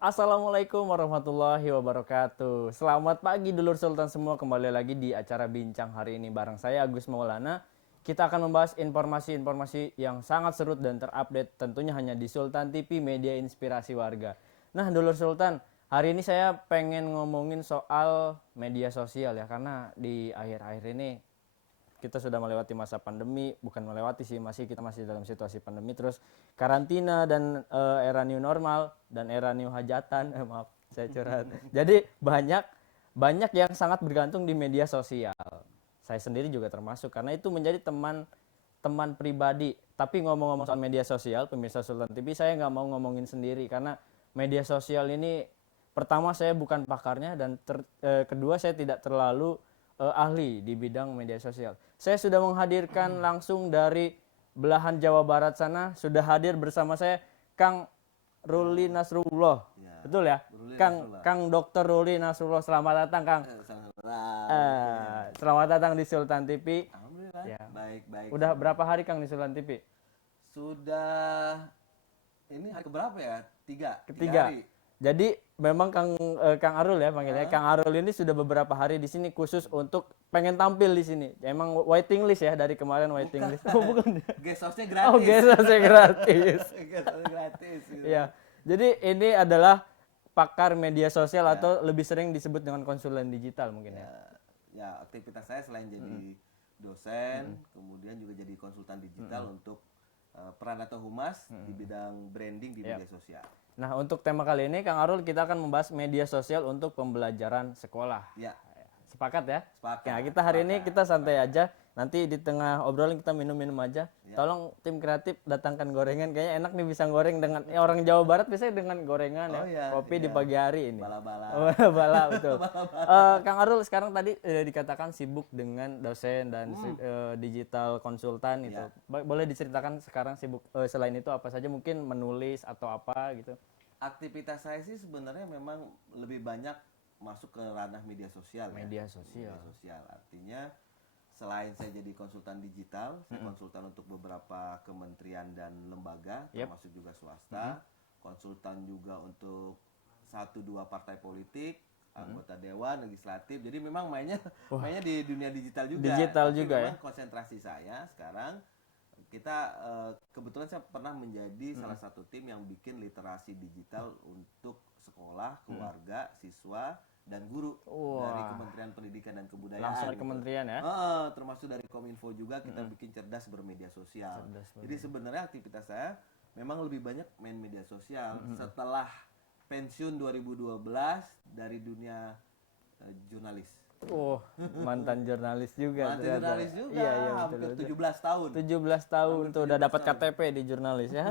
Assalamualaikum warahmatullahi wabarakatuh. Selamat pagi dulur Sultan semua, kembali lagi di acara Bincang hari ini bareng saya Agus Maulana. Kita akan membahas informasi-informasi yang sangat seru dan terupdate tentunya hanya di Sultan TV, media inspirasi warga. Nah dulur Sultan, hari ini saya pengen ngomongin soal media sosial ya, karena di akhir-akhir ini kita sudah melewati masa pandemi, bukan melewati sih, kita masih dalam situasi pandemi, terus karantina dan era new normal dan era new hajatan. Maaf, saya curhat. Jadi banyak yang sangat bergantung di media sosial. Saya sendiri juga termasuk karena itu menjadi teman pribadi. Tapi ngomong-ngomong soal media sosial, pemirsa Sultan TV, saya nggak mau ngomongin sendiri karena media sosial ini pertama saya bukan pakarnya dan kedua saya tidak terlalu ahli di bidang media sosial. Saya sudah menghadirkan langsung dari belahan Jawa Barat sana, sudah hadir bersama saya Kang Ruli Nasrullah. Ya, betul ya? Kang Dr. Ruli Nasrullah, selamat datang Kang. Selamat datang di Sultan TV. Alhamdulillah. Ya. Baik. Udah berapa hari Kang di Sultan TV? Sudah, ini hari keberapa ya? Ketiga hari. Jadi memang Kang Arul ya panggilnya. Kang Arul ini sudah beberapa hari di sini khusus untuk pengen tampil di sini. Emang waiting list ya, dari kemarin waiting list. Oh bukan. Guest house-nya gratis. Oh guest house-nya gratis. Guest house-nya gratis. Gitu. Iya. Jadi ini adalah pakar media sosial atau lebih sering disebut dengan konsulen digital mungkin ya. Ya, aktivitas saya selain jadi dosen, kemudian juga jadi konsultan digital untuk peran atau humas di bidang branding di media sosial. Nah, untuk tema kali ini Kang Arul kita akan membahas media sosial untuk pembelajaran sekolah. Ya. Sepakat ya? Sepakat. Nah, kita hari ini kita santai aja. Nanti di tengah obrolan kita minum-minum aja. Ya. Tolong tim kreatif datangkan gorengan. Kayaknya enak nih bisa goreng dengan orang Jawa Barat biasanya dengan gorengan kopi di pagi hari ini. Bala-bala. Bala betul. Kang Arul sekarang tadi dikatakan sibuk dengan dosen dan digital konsultan itu. Boleh diceritakan sekarang sibuk selain itu apa saja, mungkin menulis atau apa gitu? Aktivitas saya sih sebenarnya memang lebih banyak masuk ke ranah media sosial. Media sosial artinya selain saya jadi konsultan digital, saya konsultan untuk beberapa kementerian dan lembaga, termasuk juga swasta, konsultan juga untuk 1-2 partai politik, anggota dewan, legislatif. Jadi memang mainnya di dunia digital juga. Tapi memang konsentrasi saya sekarang, kita kebetulan saya pernah menjadi salah satu tim yang bikin literasi digital untuk sekolah, keluarga, siswa, dan guru dari Kementerian Pendidikan dan Kebudayaan. Langsung dari kementerian ya? Termasuk dari Kominfo juga kita bikin cerdas bermedia sosial. Jadi sebenarnya aktivitas saya memang lebih banyak main media sosial. Setelah pensiun 2012 dari dunia jurnalis. Mantan jurnalis juga. Iya, hampir 17 tahun. 17 tahun tuh udah dapat KTP di jurnalis ya.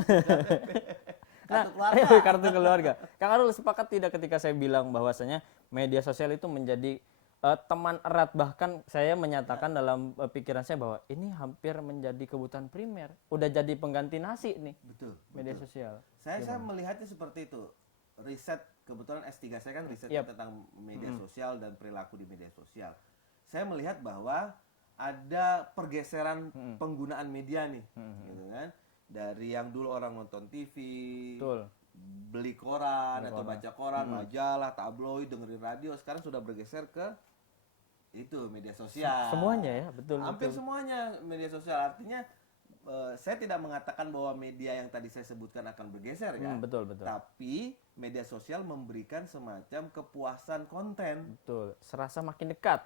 Kartu keluarga. Kang Arul sepakat tidak ketika saya bilang bahwasanya media sosial itu menjadi teman erat, bahkan saya menyatakan dalam pikiran saya bahwa ini hampir menjadi kebutuhan primer. Udah jadi pengganti nasi nih. Betul. Media sosial. Saya melihatnya seperti itu. Riset, kebetulan S3 saya kan riset tentang media sosial dan perilaku di media sosial. Saya melihat bahwa ada pergeseran penggunaan media nih, gitu kan. Dari yang dulu orang nonton TV, beli koran atau baca koran, majalah, tabloid, dengerin radio, sekarang sudah bergeser ke itu media sosial. Semuanya ya, betul. Hampir semuanya media sosial. Artinya saya tidak mengatakan bahwa media yang tadi saya sebutkan akan bergeser ya. Betul. Tapi media sosial memberikan semacam kepuasan konten. Betul. Serasa makin dekat.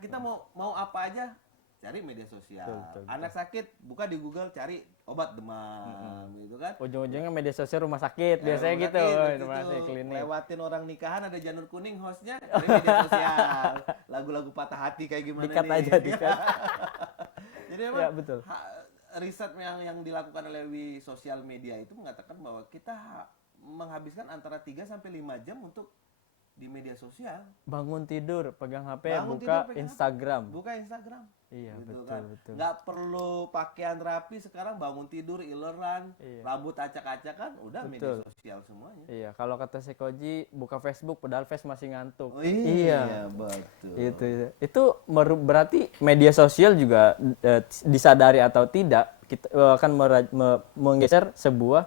Kita mau apa aja cari media sosial. Betul. Anak sakit buka di Google cari obat demam gitu kan. Ujung-ujungnya media sosial rumah sakit biasanya gitu. Rumah sakit, klinik. Lewatin orang nikahan ada janur kuning hostnya dari media sosial. Lagu-lagu patah hati kayak gimana dikat nih. Dikat. Jadi memang ya, betul. Riset yang dilakukan oleh sosial media itu mengatakan bahwa kita menghabiskan antara 3 sampai 5 jam untuk di media sosial. Bangun tidur, pegang HP, buka Instagram. Iya, gitu betul, kan. betul. Nggak perlu pakaian rapi sekarang, bangun tidur ileran, rambut acak-acakan, udah media sosial semuanya. Iya, kalau kata Sekoji buka Facebook padahal Face masih ngantuk. Iya, betul. Itu berarti media sosial juga disadari atau tidak kita akan menggeser sebuah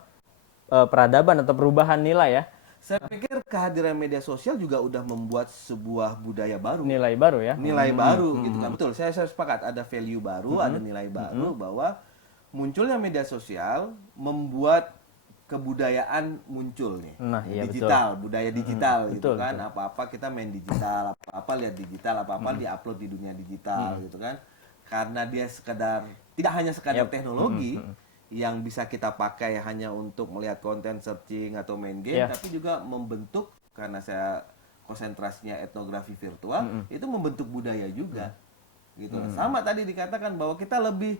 peradaban atau perubahan nilai ya. Saya pikir kehadiran media sosial juga udah membuat sebuah budaya baru. Nilai baru ya. Nilai baru gitu kan. Betul, saya sepakat ada value baru, ada nilai baru bahwa munculnya media sosial membuat kebudayaan muncul nih. Nah, iya, Digital, budaya digital gitu betul, kan. Apa-apa kita main digital, apa-apa lihat digital, apa-apa diupload di dunia digital gitu kan. Karena dia sekedar tidak hanya sekadar teknologi yang bisa kita pakai hanya untuk melihat konten searching atau main game, tapi juga membentuk, karena saya konsentrasinya etnografi virtual, itu membentuk budaya juga. Gitu. Sama tadi dikatakan bahwa kita lebih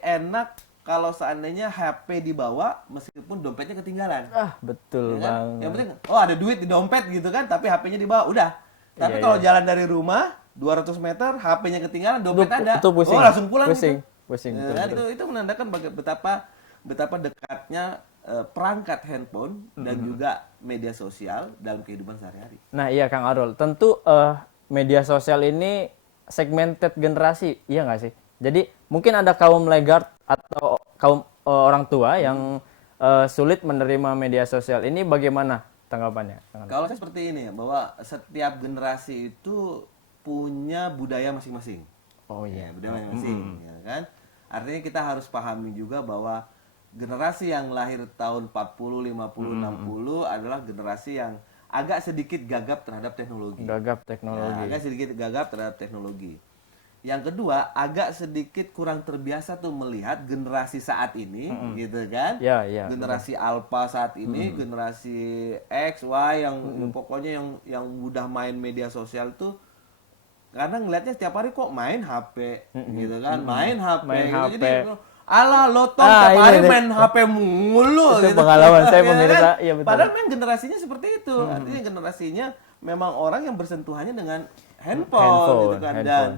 enak kalau seandainya HP dibawa meskipun dompetnya ketinggalan. Betul Ya kan? banget. Yang penting ada duit di dompet gitu kan, tapi HP-nya dibawa, udah. Tapi kalau jalan dari rumah 200 meter, HP-nya ketinggalan, dompet ada. Itu pusing. Oh, langsung pulang Pusing. gitu. Pusing. Ya kan? Itu menandakan betapa dekatnya perangkat handphone dan juga media sosial dalam kehidupan sehari-hari. Nah, iya Kang Arul. Tentu media sosial ini segmented generasi, iya nggak sih? Jadi mungkin ada kaum laggard atau kaum orang tua yang sulit menerima media sosial. Ini bagaimana tanggapannya? Kalau saya seperti ini, bahwa setiap generasi itu punya budaya masing-masing. Oh iya. Ya, budaya masing-masing, ya kan? Artinya kita harus pahami juga bahwa generasi yang lahir tahun 40, 50, 60 adalah generasi yang agak sedikit gagap terhadap teknologi. Gagap teknologi. Ya, agak sedikit gagap terhadap teknologi. Yang kedua, agak sedikit kurang terbiasa tuh melihat generasi saat ini, gitu kan? Ya, ya. Generasi Alpha saat ini, generasi X, Y yang pokoknya yang udah main media sosial tuh, karena ngelihatnya setiap hari kok main HP, gitu kan? Main HP. Main gitu. HP. Jadi, alah lo Tom tiap hari main HP mulu. Itu gitu. pengalaman saya Ya kan? pemirsa. Iya betul. Padahal memang generasinya seperti itu. Artinya generasinya memang orang yang bersentuhannya dengan handphone gitu kan. Dan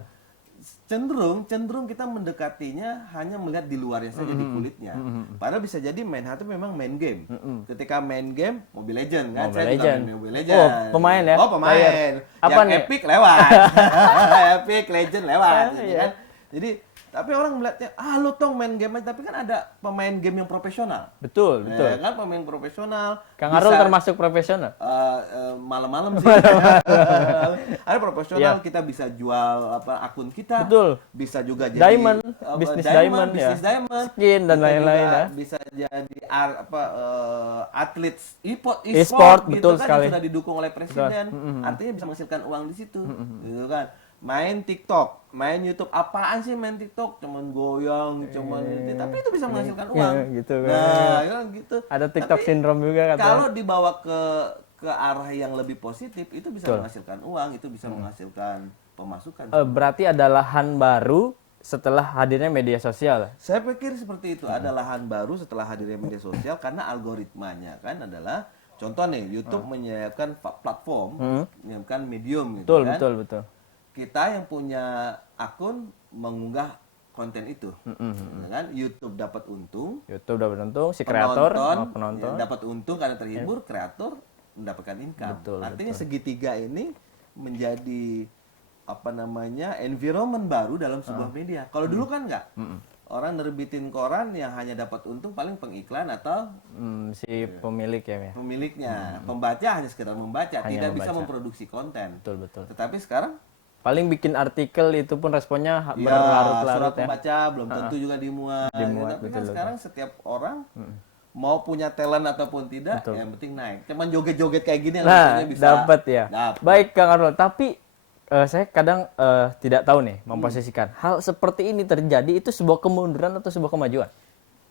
cenderung kita mendekatinya hanya melihat di luarnya saja, di kulitnya. Padahal bisa jadi main HP memang main game. Ketika main game Mobile Legend kan, Mobile saya juga Legend. main Mobile Legend. Oh, pemain ya? Oh, pemain. Player. Apa Yang nih? Epic lewat. Epic Legend lewat gitu Iya. kan. Jadi tapi orang melihatnya, lu Tong main game aja, tapi kan ada pemain game yang profesional. Betul, betul. Ya, kan pemain profesional. Kang bisa- Arul termasuk profesional. malam-malam sih. Ada profesional, kita bisa jual akun kita. Betul. Bisa juga jadi Diamond, bisnis diamond, ya. bisnis diamond, Skin dan Bisa lain-lain juga ya. Bisa jadi atlet e-sport, E-sport, gitu betul kan, sekali. yang sudah didukung oleh presiden. Artinya bisa menghasilkan uang di situ, gitu kan. Main TikTok, main YouTube, apaan sih main TikTok? Cuman goyang, cuman ini, tapi itu bisa menghasilkan uang. gitu kan. Nah, kan gitu. Ada TikTok Tapi syndrome juga katanya. kalau dibawa ke arah yang lebih positif, itu bisa menghasilkan uang, itu bisa menghasilkan pemasukan. Berarti ada lahan baru setelah hadirnya media sosial. Saya pikir seperti itu, ada lahan baru setelah hadirnya media sosial karena algoritmanya kan adalah, contoh nih, YouTube menyiapkan platform, menyiapkan medium gitu Betul, kan. betul. Kita yang punya akun mengunggah konten itu, ya kan? YouTube dapat untung, YouTube dapat untung, si kreator, penonton. ya, dapat untung karena terhibur, kreator mendapatkan income. Betul, Artinya segitiga ini menjadi environment baru dalam sebuah media. Kalau dulu kan enggak. Orang nerbitin koran yang hanya dapat untung paling pengiklan atau Si pemilik ya. pemiliknya. Pembaca hanya sekedar membaca, Hanya tidak bisa membaca. memproduksi konten. Betul. Tetapi sekarang Paling bikin artikel itu pun responnya surat berlarut-larut ya. pembaca belum tentu juga dimuat. Dimuat, Tapi kan betul. sekarang setiap orang mau punya talent ataupun tidak, yang penting naik. Cuman joget-joget kayak gini yang Nah, rasanya bisa dapat ya. dapet. Baik Kang Arul, tapi saya kadang tidak tahu nih memposisikan hal seperti ini terjadi itu sebuah kemunduran atau sebuah kemajuan.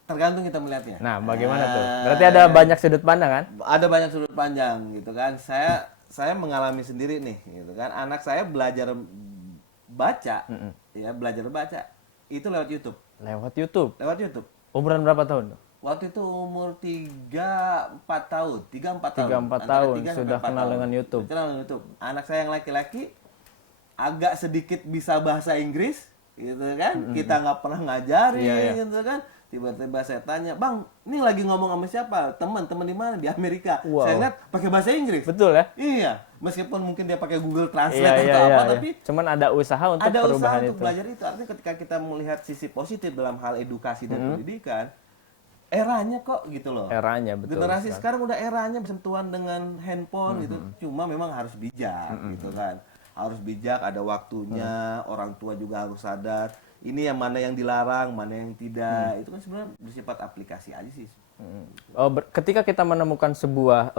Tergantung kita melihatnya. Nah, bagaimana tuh? Berarti ada banyak sudut pandang kan? Ada banyak sudut pandang gitu kan. Saya mengalami sendiri nih gitu kan. Anak saya belajar baca, ya belajar baca itu lewat YouTube. Lewat YouTube. Lewat YouTube. Umuran berapa tahun? Waktu itu umur 3-4 tahun, 3-4 tahun. 3-4 Antara tahun 3 sampai sudah 4 kenal tahun. dengan YouTube. Kenal dengan YouTube. Anak saya yang laki-laki agak sedikit bisa bahasa Inggris, gitu kan? Kita nggak pernah ngajarin, Iya. gitu kan? Tiba-tiba saya tanya, Bang, ini lagi ngomong sama siapa? Teman di mana? Di Amerika. Wow. Saya lihat pakai bahasa Inggris. Betul ya? Iya, meskipun mungkin dia pakai Google Translate Iya, atau apa, iya. tapi Cuman ada usaha untuk ada usaha perubahan untuk itu. belajar itu. Artinya ketika kita melihat sisi positif dalam hal edukasi dan pendidikan, eranya kok gitu loh. Eranya, betul. Generasi sekarang udah eranya bersentuhan dengan handphone gitu. Cuma memang harus bijak gitu kan. Harus bijak, ada waktunya, orang tua juga harus sadar. Ini yang mana yang dilarang, mana yang tidak. Itu kan sebenarnya bersifat aplikasi aja sih. Ketika kita menemukan sebuah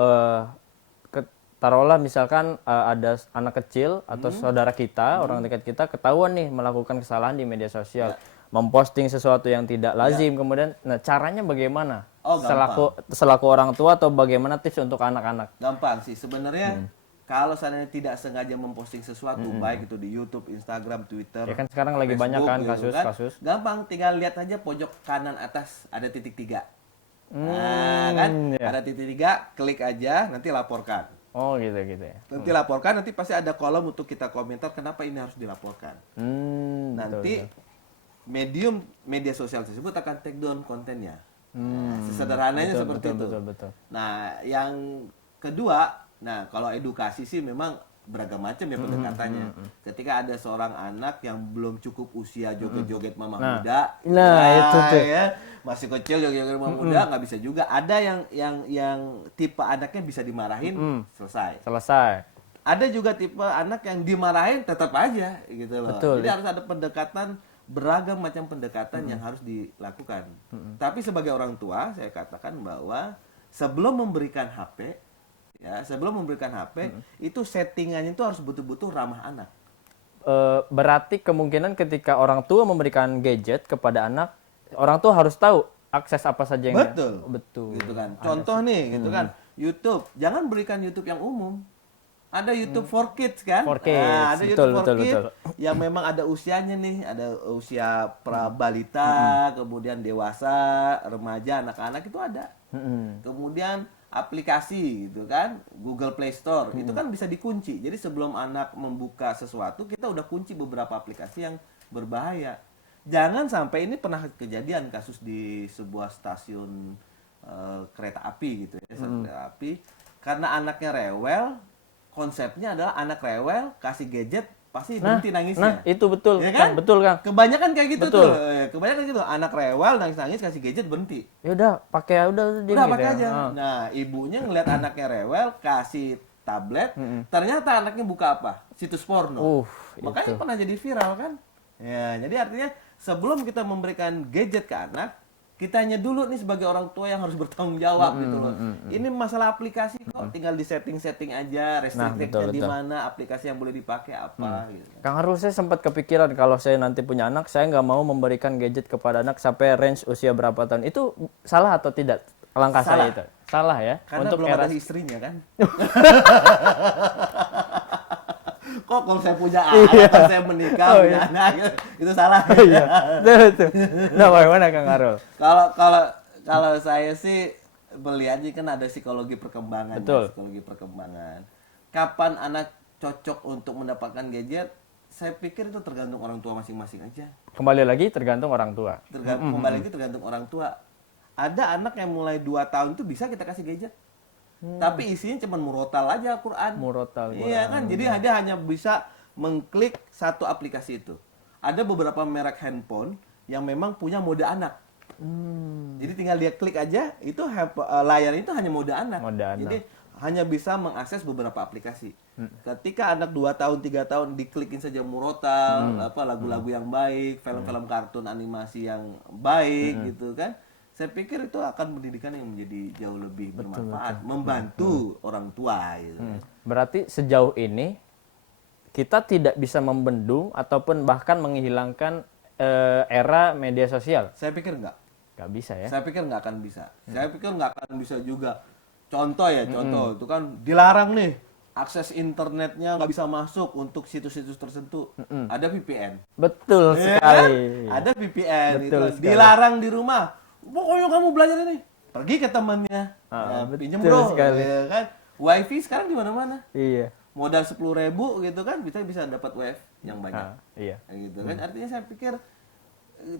taruhlah misalkan ada anak kecil atau saudara kita, orang dekat kita ketahuan nih melakukan kesalahan di media sosial, memposting sesuatu yang tidak lazim, kemudian caranya bagaimana? Selaku orang tua atau bagaimana tips untuk anak-anak? Gampang sih sebenarnya. Kalau seandainya tidak sengaja memposting sesuatu, baik itu di YouTube, Instagram, Twitter, Ya kan sekarang lagi banyak kan gitu kasus-kasus. gampang, tinggal lihat aja pojok kanan atas ada titik 3. Nah, kan ada titik 3, klik aja, nanti laporkan. Oh gitu ya. Nanti laporkan, nanti pasti ada kolom untuk kita komentar kenapa ini harus dilaporkan. Nanti medium media sosial tersebut akan take down kontennya. Sesederhananya seperti itu. Betul. Nah, yang kedua, kalau edukasi sih memang beragam macam ya pendekatannya. Ketika ada seorang anak yang belum cukup usia joget-joget mama muda, itu tuh. Ya, masih kecil joget-joget mama muda, nggak bisa juga. Ada yang tipe anaknya bisa dimarahin, selesai. Ada juga tipe anak yang dimarahin tetap aja gitu loh. Betul. Jadi harus ada pendekatan, beragam macam pendekatan yang harus dilakukan. Tapi sebagai orang tua, saya katakan bahwa sebelum memberikan HP, itu settingannya itu harus betul-betul ramah anak. Berarti kemungkinan ketika orang tua memberikan gadget kepada anak, orang tua harus tahu akses apa saja yang betul. Gitu kan. Contoh nih, gitu kan. YouTube, jangan berikan YouTube yang umum. Ada YouTube for kids kan? Ada YouTube for kids yang memang ada usianya nih, ada usia prabalita, kemudian dewasa, remaja, anak-anak itu ada. Kemudian aplikasi gitu kan, Google Play Store itu kan bisa dikunci. Jadi sebelum anak membuka sesuatu, kita udah kunci beberapa aplikasi yang berbahaya. Jangan sampai, ini pernah kejadian kasus di sebuah stasiun kereta api gitu ya, kereta api, karena anaknya rewel. Konsepnya adalah anak rewel kasih gadget pasti berhenti nangisnya. Nah, itu betul, ya kan? Betul, Kang. Kebanyakan kayak gitu tuh. Kebanyakan gitu. Anak rewel nangis-nangis kasih gadget berhenti. Ya udah, pakai aja. Nah, ibunya ngeliat anaknya rewel kasih tablet, ternyata anaknya buka apa? Situs porno. Makanya pernah jadi viral kan? Ya, jadi artinya sebelum kita memberikan gadget ke anak, kitanya dulu nih sebagai orang tua yang harus bertanggung jawab gitu loh. Ini masalah aplikasi kok, tinggal di setting aja, restricted di mana, aplikasi yang boleh dipakai apa gitu. Kang Arul, saya sempat kepikiran kalau saya nanti punya anak, saya nggak mau memberikan gadget kepada anak sampai range usia berapa tahun. Itu salah atau tidak? Langkah saya itu. Salah ya? Karena untuk belum ada istrinya kan. Kok kalau saya punya anak, kalau saya menikah, punya anak, itu salah. Betul. Nah, bagaimana Kang Arul? Kalau saya sih melihatnya kan ada psikologi perkembangan. Psikologi perkembangan. Kapan anak cocok untuk mendapatkan gadget? Saya pikir itu tergantung orang tua masing-masing aja. Kembali lagi tergantung orang tua. Kembali lagi tergantung orang tua. Ada anak yang mulai 2 tahun itu bisa kita kasih gadget. Tapi isinya cuma murotal aja Al-Quran. Iya kan, jadi dia hanya bisa mengklik satu aplikasi itu. Ada beberapa merek handphone yang memang punya mode anak. Jadi tinggal dia klik aja, itu layar itu hanya mode anak. Jadi hanya bisa mengakses beberapa aplikasi. Ketika anak 2 tahun, 3 tahun diklikin saja murotal, lagu-lagu yang baik, film-film kartun animasi yang baik gitu kan. Saya pikir itu akan pendidikan yang menjadi jauh lebih bermanfaat, membantu orang tua gitu. Berarti sejauh ini kita tidak bisa membendung ataupun bahkan menghilangkan era media sosial. Saya pikir enggak. Nggak bisa ya? Saya pikir nggak akan bisa. Saya pikir nggak akan bisa juga. Contoh itu kan dilarang nih, akses internetnya nggak bisa masuk untuk situs-situs tertentu. Ada VPN. Betul sekali. Ada VPN. Dilarang di rumah. Pokoknya kamu belajar ini. Pergi ke temannya. Pinjem bro. Ya kan? Wifi sekarang di mana-mana. Iya. Modal 10.000 gitu kan bisa dapat wifi yang banyak. Iya. Gitu kan. Artinya saya pikir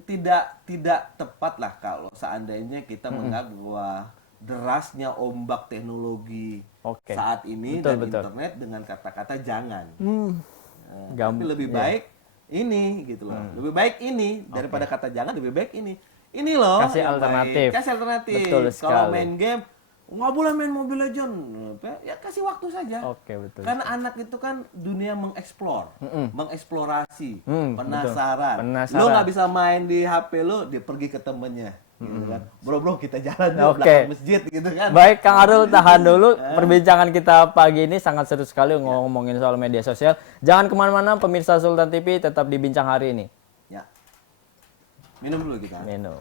tidak tepat lah kalau seandainya kita menganggap bahwa derasnya ombak teknologi saat ini dan internet dengan kata-kata jangan. Tapi lebih baik ini gitu loh. Lebih baik ini daripada kata jangan, lebih baik ini. ini loh Kasih yang alternatif. baik. Kasih alternatif. Betul Kalau sekali. main game nggak boleh main Mobile Legends, ya kasih waktu saja. Oke, betul. Karena anak itu kan dunia mengeksplor, mengeksplorasi, Betul. penasaran. Penasaran. Lo nggak bisa main di HP lo, dia pergi ke temennya, gitu kan. Bro kita jalan yuk Oke. belakang masjid, gitu kan. Baik, Kang Arul, tahan dulu. Perbincangan kita pagi ini sangat seru sekali ngomongin soal media sosial. Jangan kemana-mana, pemirsa Sultan TV, tetap di Bincang Hari ini. Ya, minum dulu kita. Minum.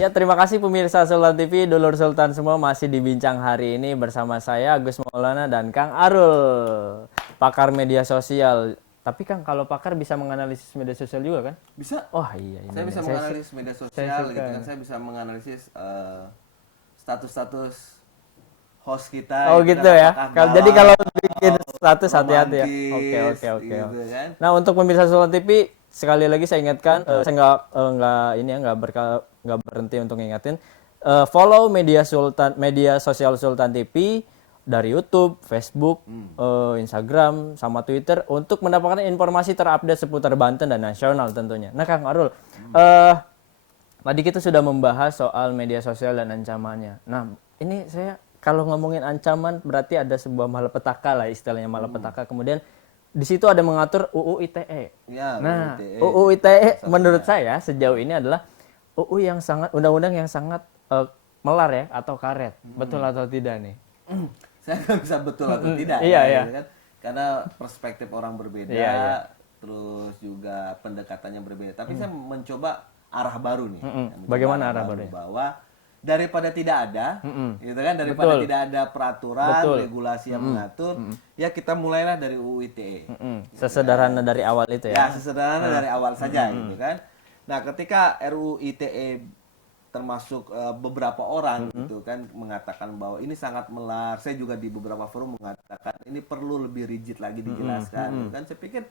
Ya, terima kasih pemirsa Sultan TV, dulur Sultan semua masih di Bincang Hari ini bersama saya Agus Maulana dan Kang Arul, pakar media sosial. Tapi Kang, kalau pakar bisa menganalisis media sosial juga kan? Bisa. Oh iya, ini Saya bisa menganalisis media sosial, suka. gitu kan. Saya bisa menganalisis status-status host kita. Oh gitu gitu kan, ya. apakah Jadi galau, kalau bikin status hati-hati ya. romantis, Oke. gitu kan. Nah, untuk pemirsa Sultan TV, sekali lagi saya ingatkan, saya nggak berhenti untuk ngingetin, follow media sosial Sultan TV dari YouTube, Facebook, Instagram, sama Twitter untuk mendapatkan informasi terupdate seputar Banten dan nasional tentunya. Nah, Kang Arul, tadi kita sudah membahas soal media sosial dan ancamannya. Nah, ini saya kalau ngomongin ancaman berarti ada sebuah malapetaka lah, istilahnya malapetaka. Kemudian di situ ada mengatur UU ITE. Ya, Nah, UU ITE. UU ITE menurut saya sejauh ini adalah undang-undang yang sangat melar ya, atau karet. Betul atau tidak nih? Saya nggak bisa betul atau tidak. Iya, ya, iya. gitu kan. Karena perspektif orang berbeda, Iya, iya. terus juga pendekatannya berbeda. Tapi saya mencoba arah baru nih. Ya, mencoba Bagaimana arah baru? Bahwa daripada tidak ada, gitu kan, daripada Betul. tidak ada peraturan, Betul. regulasi yang mengatur, ya kita mulailah dari UU ITE. Sesederhana dari awal itu Ya, ya. sesederhana dari awal saja, gitu kan. Nah, ketika RUU ITE termasuk beberapa orang gitu kan mengatakan bahwa ini sangat melar, saya juga di beberapa forum mengatakan ini perlu lebih rigid lagi dijelaskan, gitu kan. Saya pikir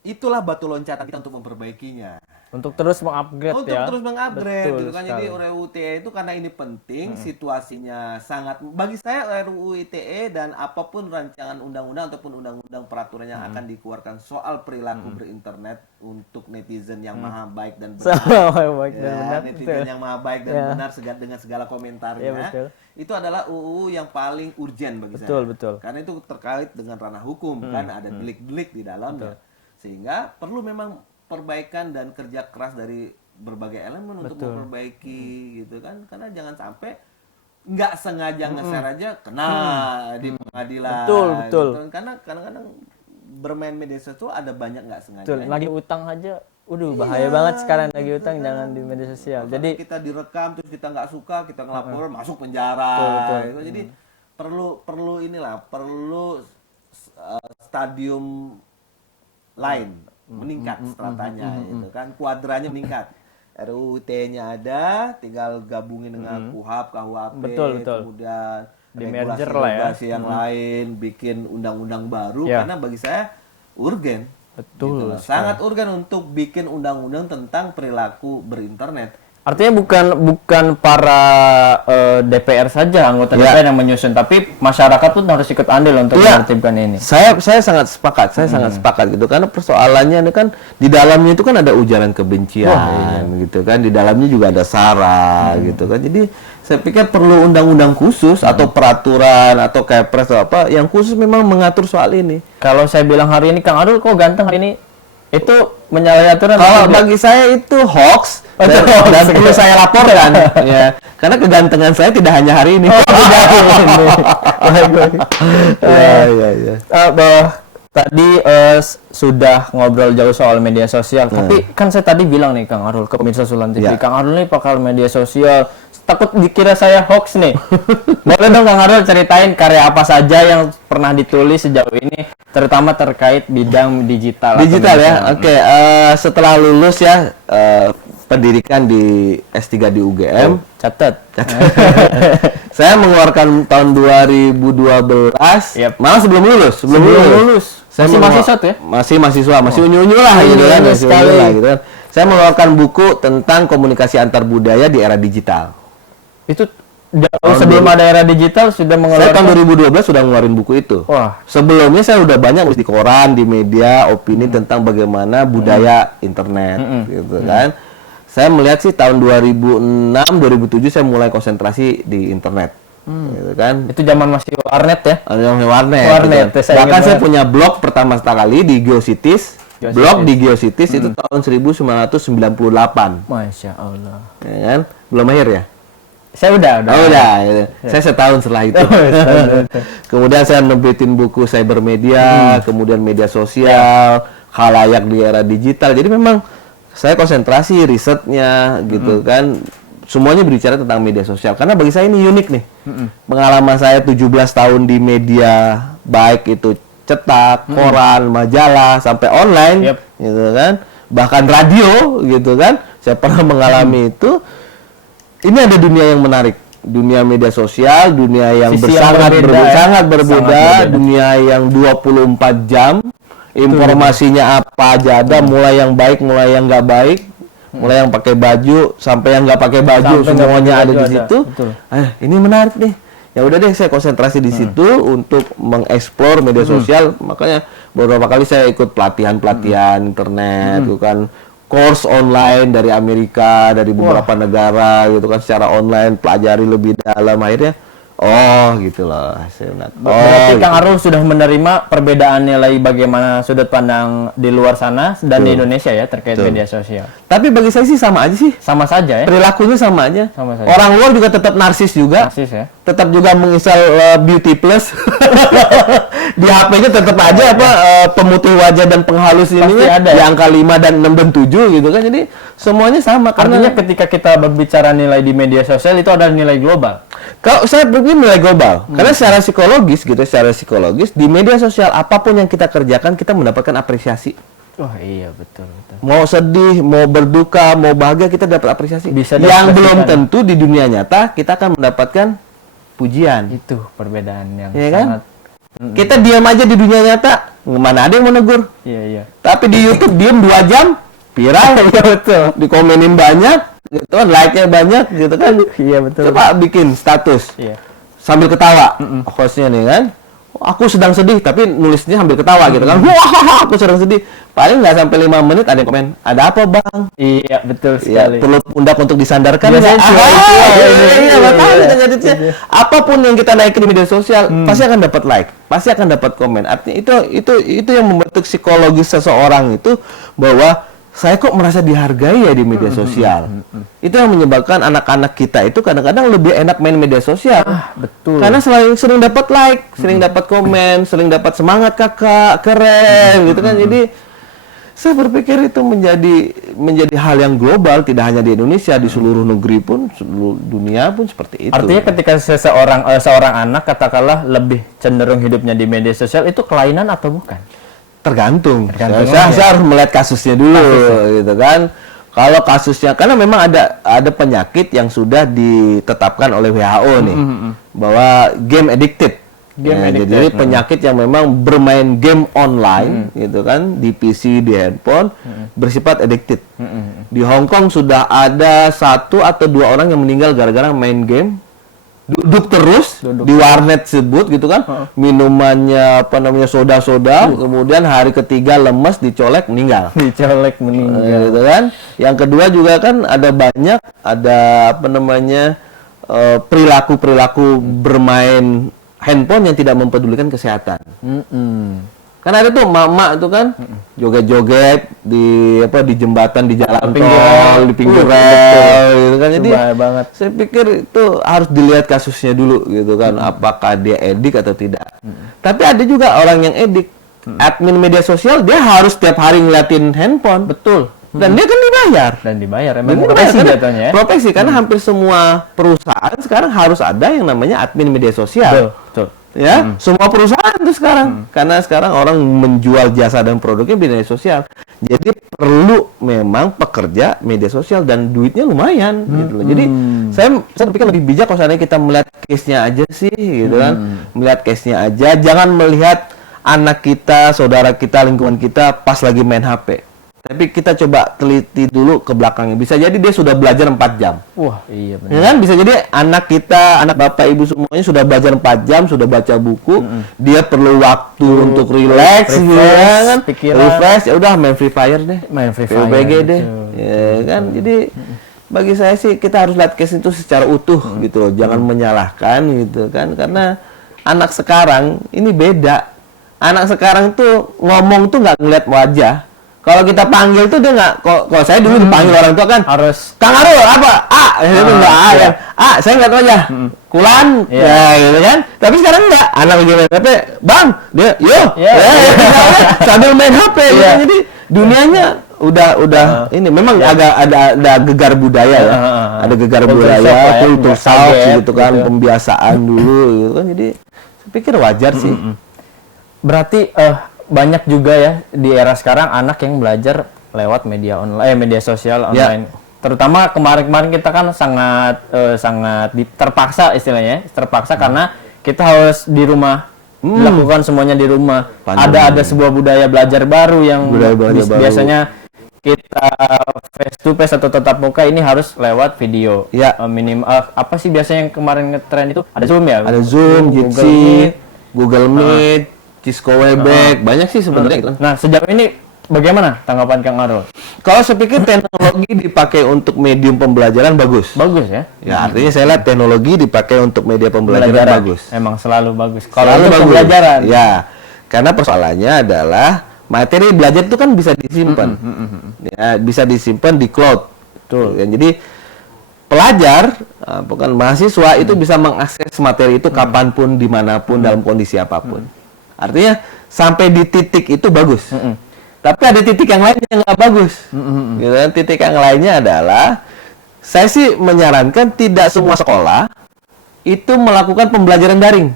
itulah batu loncatan kita untuk memperbaikinya. Untuk terus mengupgrade Untuk ya. terus mengupgrade, Betul gitu kan. sekali. Jadi RUU ITE itu karena ini penting, situasinya sangat, bagi saya RUU ITE dan apapun rancangan undang-undang ataupun undang-undang peraturan yang akan dikeluarkan soal perilaku berinternet untuk netizen yang maha baik dan benar. Baik dan Ya, benar. netizen Betul. yang maha baik dan Ya. benar dengan segala komentarnya. Ya, betul. Itu adalah UU yang paling urgen bagi Betul, saya. betul. Karena itu terkait dengan ranah hukum, kan ada delik-delik di dalamnya. Sehingga perlu memang perbaikan dan kerja keras dari berbagai elemen untuk memperbaiki, gitu kan. Karena jangan sampai nggak sengaja nge-share aja kena di pengadilan. Betul. gitu kan. Karena kadang-kadang bermain media sosial ada banyak nggak sengaja. Betul. Lagi utang aja Waduh, bahaya banget sekarang lagi utang, jangan di media sosial. Jadi Jadi kita direkam terus kita nggak suka, kita ngelapor masuk penjara. Betul. Gitu. Jadi perlu inilah, perlu stadium lain meningkat stratanya gitu kan, kuadranya meningkat. RUU ITE-nya ada, tinggal gabungin dengan KUHAP, KUHP, Betul. kemudian Di merger lah ya. regulasi yang lain, bikin undang-undang baru Ya. karena bagi saya urgen. Betul Gitu loh. Sangat urgen untuk bikin undang-undang tentang perilaku berinternet. artinya bukan para DPR saja, anggota DPR yang menyusun, tapi masyarakat pun harus ikut andil untuk Iya. menertibkan ini. Saya sangat sepakat, sangat sepakat gitu karena persoalannya ini kan di dalamnya itu kan ada ujaran kebencian gitu kan, di dalamnya juga ada sara gitu kan. Jadi saya pikir perlu undang-undang khusus atau peraturan atau kepres atau apa yang khusus memang mengatur soal ini. Kalau saya bilang hari ini Kang Arul kok ganteng hari ini, itu menyalahi aturan. Kalau atau tidak? bagi saya itu hoax Oh, itu hoax. dan perlu saya laporkan ya. Karena kegantengan saya tidak hanya hari ini. Ya. Tadi sudah ngobrol jauh soal media sosial, tapi kan saya tadi bilang nih Kang Arul ke pemirsa Sulan TV, Ya. Kang Arul nih pakar media sosial, takut dikira saya hoax nih. Boleh dong Kang Arul ceritain karya apa saja yang pernah ditulis sejauh ini, terutama terkait bidang digital. atau Digital media ya. sosial. Oke, setelah lulus ya pendidikan di S3 di UGM. Catat. Saya mengeluarkan tahun 2012, Yep. malah sebelum lulus. Saya Masih mahasiswa tuh ya? Masih mahasiswa, masih unyu-unyu lah gitu kan, Unyu-unyu masih sekali. unyu lah gitu kan. Saya mengeluarkan buku tentang komunikasi antar budaya di era digital. Itu jauh sebelum ada era digital sudah Saya mengeluarkan. tahun 2012 sudah ngeluarin buku itu. Wah. Sebelumnya saya udah banyak nulis di koran, di media, opini tentang bagaimana budaya internet gitu kan. Saya melihat sih tahun 2006, 2007 saya mulai konsentrasi di internet. Gitu kan. Itu zaman masih warnet ya? Yang warnet. Warnet, gitu. saya Bahkan ingat saya banget. punya blog pertama sekali di Geocities. Blog di Geocities itu tahun 1998. Masya Allah. Ya kan? Belum lahir ya? Saya udah. Oh udah, gitu. Saya setahun setelah itu. Kemudian saya nerbitin buku cybermedia, kemudian media sosial, khalayak di era digital. Jadi memang saya konsentrasi risetnya gitu kan. Semuanya berbicara tentang media sosial karena bagi saya ini unik nih. Pengalaman saya 17 tahun di media, baik itu cetak, koran, majalah sampai online Yep. gitu kan. Bahkan radio gitu kan. Saya pernah mengalami itu. Ini ada dunia yang menarik, dunia media sosial, dunia yang Sisi yang sangat berbeda, berbeda, ya? sangat berbeda, Sangat berbeda. dunia yang 24 jam, informasinya apa aja ada, mulai yang baik, mulai yang nggak baik, mulai yang pakai baju sampai yang nggak pakai baju, Sampai nggak semuanya pakai ada baju di ada. situ. Betul. Ini menarik nih. Ya udah deh, saya konsentrasi di situ untuk mengeksplor media sosial. Makanya beberapa kali saya ikut pelatihan-pelatihan internet, gitu kan. Course online dari Amerika, dari beberapa negara gitu kan, secara online, pelajari lebih dalam, akhirnya gitu loh. Berarti gitu. Kang Arul sudah menerima perbedaan nilai bagaimana sudut pandang di luar sana dan di Indonesia ya terkait media sosial. Tapi bagi saya sih sama aja sih. Sama saja ya. Perilakunya sama aja. Sama saja. Orang luar juga tetap narsis juga. Narsis ya. Tetap juga menginstal Beauty Plus. Di HP-nya tetap aja pemutih wajah dan penghalus ini ada, di ya? angka 5 dan 6 dan 7 gitu kan. Jadi semuanya sama Artinya karena ketika kita berbicara nilai di media sosial itu ada nilai global. kalau saya begini nilai global. Karena secara psikologis di media sosial apapun yang kita kerjakan kita mendapatkan apresiasi. Wah iya betul. Mau sedih, mau berduka, mau bahagia kita dapat apresiasi. Bisa Yang belum diekspresikan. tentu di dunia nyata kita akan mendapatkan pujian. Itu perbedaan yang Iya kan? sangat. Kita diam aja di dunia nyata, mana ada yang mau negur. Iya. Tapi di YouTube diam 2 jam, viral. Betul. Dikomenin banyak, gitu kan, like-nya banyak, gitu kan. Iya betul. Coba bikin status Iya. sambil ketawa, hostnya nih kan. Aku sedang sedih, tapi nulisnya sambil ketawa gitu kan. Wah, aku sedang sedih. Paling nggak sampai 5 menit ada yang komen, ada apa bang? Iya betul Ya, sekali. perlu pundak untuk disandarkan. Biasanya nggak? cuma itu, Iya, betul, iya. kita ngeditnya. Apapun yang kita naikin di media sosial, pasti akan dapat like, pasti akan dapat komen. Artinya itu yang membentuk psikologis seseorang itu bahwa saya kok merasa dihargai ya di media sosial. Itu yang menyebabkan anak-anak kita itu kadang-kadang lebih enak main media sosial. Betul. Karena sering dapat like, sering dapat komen, sering dapat semangat kakak, keren gitu kan. Jadi Saya berpikir itu menjadi hal yang global, tidak hanya di Indonesia, di seluruh negeri pun, seluruh dunia pun seperti itu. Artinya ketika seorang anak katakanlah lebih cenderung hidupnya di media sosial, itu kelainan atau bukan? Tergantung. Tergantung Saya harus melihat kasusnya dulu, gitu kan. Kalau kasusnya, karena memang ada penyakit yang sudah ditetapkan oleh WHO nih, bahwa game addicted. Jadi penyakit yang memang bermain game online, gitu kan, di PC, di handphone, bersifat addicted. Di Hong Kong sudah ada 1 atau 2 orang yang meninggal gara-gara main game. Duduk terus di warnet sebut gitu kan, minumannya apa namanya soda-soda, kemudian hari ketiga lemes, dicolek, meninggal. Dicolek meninggal. Gitu kan. Yang kedua juga kan ada apa namanya perilaku bermain handphone yang tidak mempedulikan kesehatan. Kan ada tuh mama itu kan joget-joget di jembatan, di jalan tol, di pinggir rel gitu kan. Jadi banget. Saya pikir itu harus dilihat kasusnya dulu gitu kan, apakah dia edik atau tidak. Tapi ada juga orang yang edik. Admin media sosial dia harus setiap hari ngeliatin handphone. Betul. Dan dia kan dibayar. Emang profesi jatuhnya ya. Profesi, karena hampir semua perusahaan sekarang harus ada yang namanya admin media sosial. Betul. Ya, semua perusahaan tuh sekarang. Karena sekarang orang menjual jasa dan produknya di media sosial. Jadi perlu memang pekerja media sosial dan duitnya lumayan gitu loh. Jadi saya pikir lebih bijak kalau seandainya kita melihat case-nya aja sih gitu kan. Melihat case-nya aja, jangan melihat anak kita, saudara kita, lingkungan kita pas lagi main HP. Tapi kita coba teliti dulu ke belakangnya. Bisa jadi dia sudah belajar 4 jam. Wah, iya benar. Ya kan? Bisa jadi anak kita, anak bapak ibu semuanya sudah belajar 4 jam, sudah baca buku. Dia perlu waktu untuk relax, ya kan? Refresh, ya udah main Free Fire deh. Main Free Fire. PUBG deh. Ya kan? Jadi bagi saya sih kita harus lihat case itu secara utuh gitu loh. Jangan menyalahkan gitu kan. Karena anak sekarang ini beda. Anak sekarang tuh ngomong tuh nggak ngeliat wajah. Kalau kita panggil tuh dia nggak, kalau saya dulu dipanggil orang tua kan harus Kang Arul apa? Itu enggak ya. Saya nggak tahu aja. Kulan ya gitu kan. Tapi sekarang enggak. Anak gimana? Tapi Bang, dia sambil main HP gitu. Jadi dunianya udah ini memang agak ada gegar budaya ya. Ada gegar budaya, kultur shock gitu kan, pembiasaan dulu gitu kan. Jadi saya pikir wajar sih. Berarti banyak juga ya di era sekarang anak yang belajar lewat media online, media sosial online. Terutama kemarin-kemarin kita kan sangat terpaksa istilahnya, karena kita harus di rumah, melakukan semuanya di rumah. Ada sebuah budaya belajar baru yang biasanya kita face to face atau tatap muka, ini harus lewat video. Ya. Apa sih biasanya yang kemarin ngetren itu? Ada Zoom ya? Ada Zoom, Jitsi, Google Meet, Cisco Webex, banyak sih sebenarnya gitu. Nah, sejauh ini bagaimana tanggapan Kang Arul? Kalau saya pikir teknologi dipakai untuk medium pembelajaran bagus. Bagus ya? Ya, artinya saya lihat teknologi dipakai untuk media pembelajaran bagus. Emang selalu bagus. Kalau Selalu untuk bagus. pembelajaran. Ya, karena persoalannya adalah materi belajar itu kan bisa disimpan. Ya, bisa disimpan di cloud. Tuh. Ya, jadi pelajar, bukan mahasiswa itu bisa mengakses materi itu kapanpun, dimanapun, dalam kondisi apapun. Artinya sampai di titik itu bagus. Tapi ada titik yang lain yang nggak bagus. Gitu kan? Titik yang lainnya adalah, saya sih menyarankan tidak semua sekolah itu melakukan pembelajaran daring.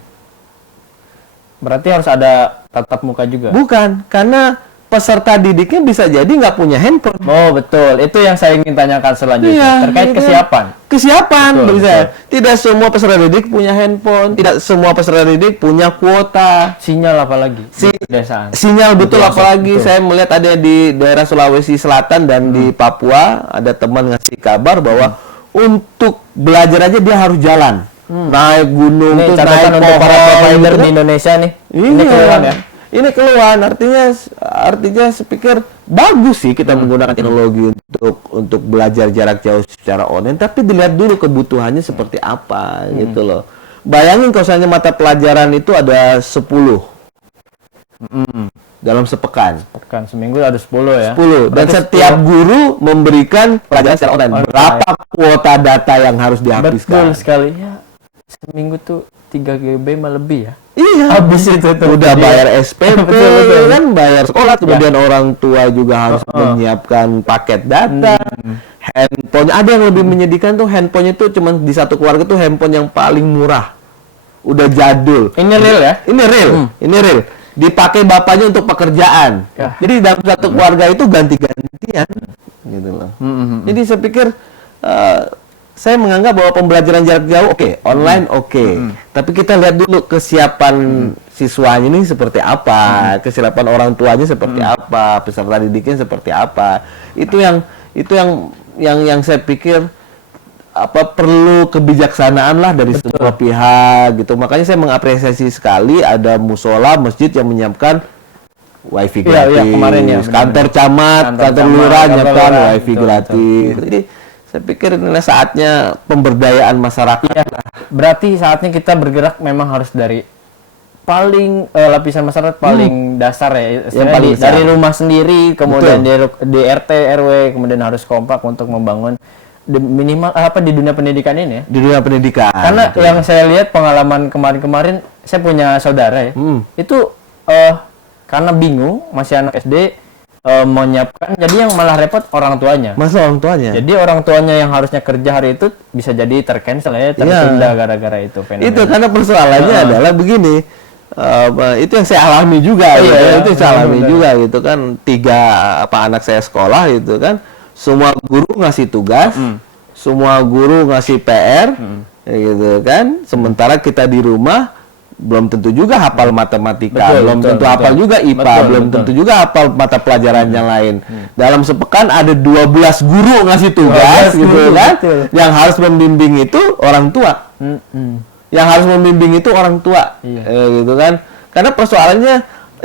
Berarti harus ada tatap muka juga? Bukan, karena peserta didiknya bisa jadi nggak punya handphone. Oh betul, itu yang saya ingin tanyakan selanjutnya, terkait gitu. kesiapan. Bagi saya. Tidak semua peserta didik punya handphone, tidak semua peserta didik punya kuota. Sinyal apalagi? Pedesaan. Sinyal betul, apalagi saya melihat ada di daerah Sulawesi Selatan dan di Papua, ada teman ngasih kabar bahwa untuk belajar aja dia harus jalan. Naik gunung, Ini terus naik catatan untuk para pohon, provider gitu di kan. Indonesia nih. Ini keluhan ya? Ini keluhan, artinya saya pikir bagus sih kita menggunakan teknologi untuk belajar jarak jauh secara online, tapi dilihat dulu kebutuhannya seperti apa gitu loh. Bayangin kalau misalnya mata pelajaran itu ada 10 dalam sepekan. Seminggu ada 10 ya? 10. Dan setiap guru memberikan pelajaran secara online. Berapa kuota data yang harus dihabiskan? Betul sekali ya. Seminggu tuh 3 GB mah lebih ya? Iya. Habis itu tuh. Udah Jadi- bayar SPP, Betul, betul. kan bayar sekolah, kemudian orang tua juga harus menyiapkan paket data. Handphone, ada yang lebih menyedihkan tuh handphonenya tuh cuman di satu keluarga tuh handphone yang paling murah. Udah jadul. Ini real ya? Ini real, ini real. Dipakai bapaknya untuk pekerjaan. Ya. Jadi dalam satu keluarga itu ganti-gantian, gitu loh. Jadi saya pikir saya menganggap bahwa pembelajaran jarak jauh oke, online oke. Tapi kita lihat dulu kesiapan siswanya ini seperti apa, kesiapan orang tuanya seperti apa, peserta didiknya seperti apa. Itu yang saya pikir perlu kebijaksanaan lah dari semua pihak gitu. Makanya saya mengapresiasi sekali ada musola masjid yang menyiapkan wifi Iya, gratis. iya, kemarin ya, benar-benar. Kantor camat, Kantor kantor camat, lurah kantor nyiapkan lurah, wifi betul, gratis. Jadi saya pikir inilah saatnya pemberdayaan masyarakat. Iya. Berarti saatnya kita bergerak memang harus dari paling lapisan masyarakat paling dasar ya, istilahnya paling dari dasar. rumah sendiri, kemudian Betul. di RT RW, kemudian harus kompak untuk membangun minimal di dunia pendidikan ini ya. Di dunia pendidikan. Karena yang saya lihat pengalaman kemarin-kemarin, saya punya saudara ya, itu karena bingung masih anak SD menyiapkan, jadi yang malah repot orang tuanya. Masa orang tuanya? Jadi orang tuanya yang harusnya kerja hari itu bisa jadi tercancel ya, tertunda gara-gara itu fenomena. Itu karena persoalannya adalah begini. Itu yang saya alami juga, gitu. iya, Itu saya alami benar. juga gitu kan. 3 anak saya sekolah gitu kan. Semua guru ngasih tugas, semua guru ngasih PR, gitu kan. Sementara kita di rumah belum tentu juga hafal matematika, belum tentu hafal juga IPA, belum tentu juga hafal mata pelajaran yang lain. Dalam sepekan ada 12 guru ngasih tugas, 12 gitu guru, kan. betul. Yang harus membimbing itu orang tua. Yang harus membimbing itu orang tua, gitu kan. Karena persoalannya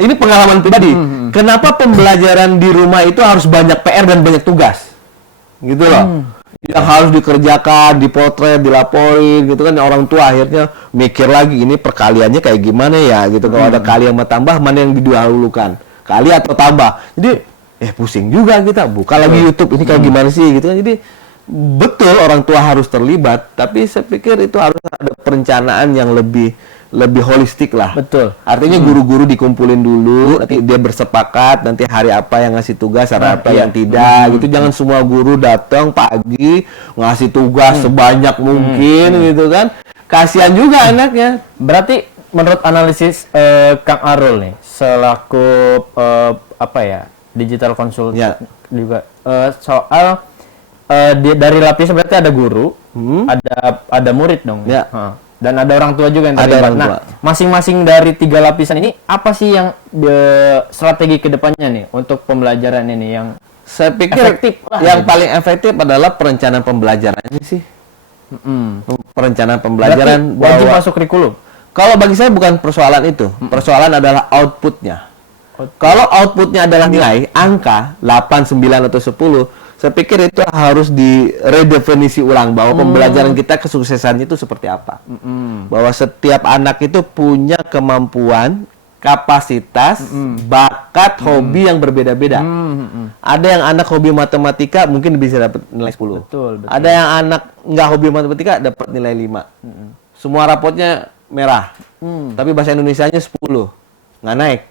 ini pengalaman pribadi. Kenapa pembelajaran di rumah itu harus banyak PR dan banyak tugas, gitu loh. Yang harus dikerjakan, dipotret, dilaporin, gitu kan. Orang tua akhirnya mikir lagi ini perkaliannya kayak gimana ya, gitu. Kalau ada kali sama tambah, mana yang didahulukan, kali atau tambah. Jadi pusing juga kita. Buka lagi YouTube, ini kayak gimana sih, gitu kan. Jadi betul orang tua harus terlibat, tapi saya pikir itu harus ada perencanaan yang lebih holistik lah. Betul. Artinya guru-guru dikumpulin dulu, nanti dia bersepakat nanti hari apa yang ngasih tugas, hari apa yang tidak, gitu. Jangan semua guru datang pagi ngasih tugas sebanyak mungkin, gitu kan. Kasihan juga anaknya. Berarti menurut analisis Kang Arul nih selaku digital konsultan Ya. juga soal dari lapisan berarti ada guru, ada murid dong. Ya. Dan ada orang tua juga yang Ada terlibat. orang Nah, tua. masing-masing dari 3 lapisan ini apa sih yang strategi kedepannya nih untuk pembelajaran ini yang Saya pikir efektif lah, yang gitu. paling efektif adalah perencanaan pembelajarannya sih. Perencanaan pembelajaran berarti wajib bahwa- masuk kurikulum? Kalau bagi saya bukan persoalan itu. Persoalan adalah outputnya. Kalau outputnya adalah nilai, angka 8, 9, atau 10, saya pikir itu harus diredefinisi ulang bahwa pembelajaran kita kesuksesannya itu seperti apa. Bahwa setiap anak itu punya kemampuan, kapasitas, bakat, hobi yang berbeda-beda. Ada yang anak hobi matematika mungkin bisa dapat nilai 10. Betul. Ada yang anak nggak hobi matematika dapat nilai 5. Semua rapotnya merah. Tapi bahasa Indonesianya 10. Nggak naik.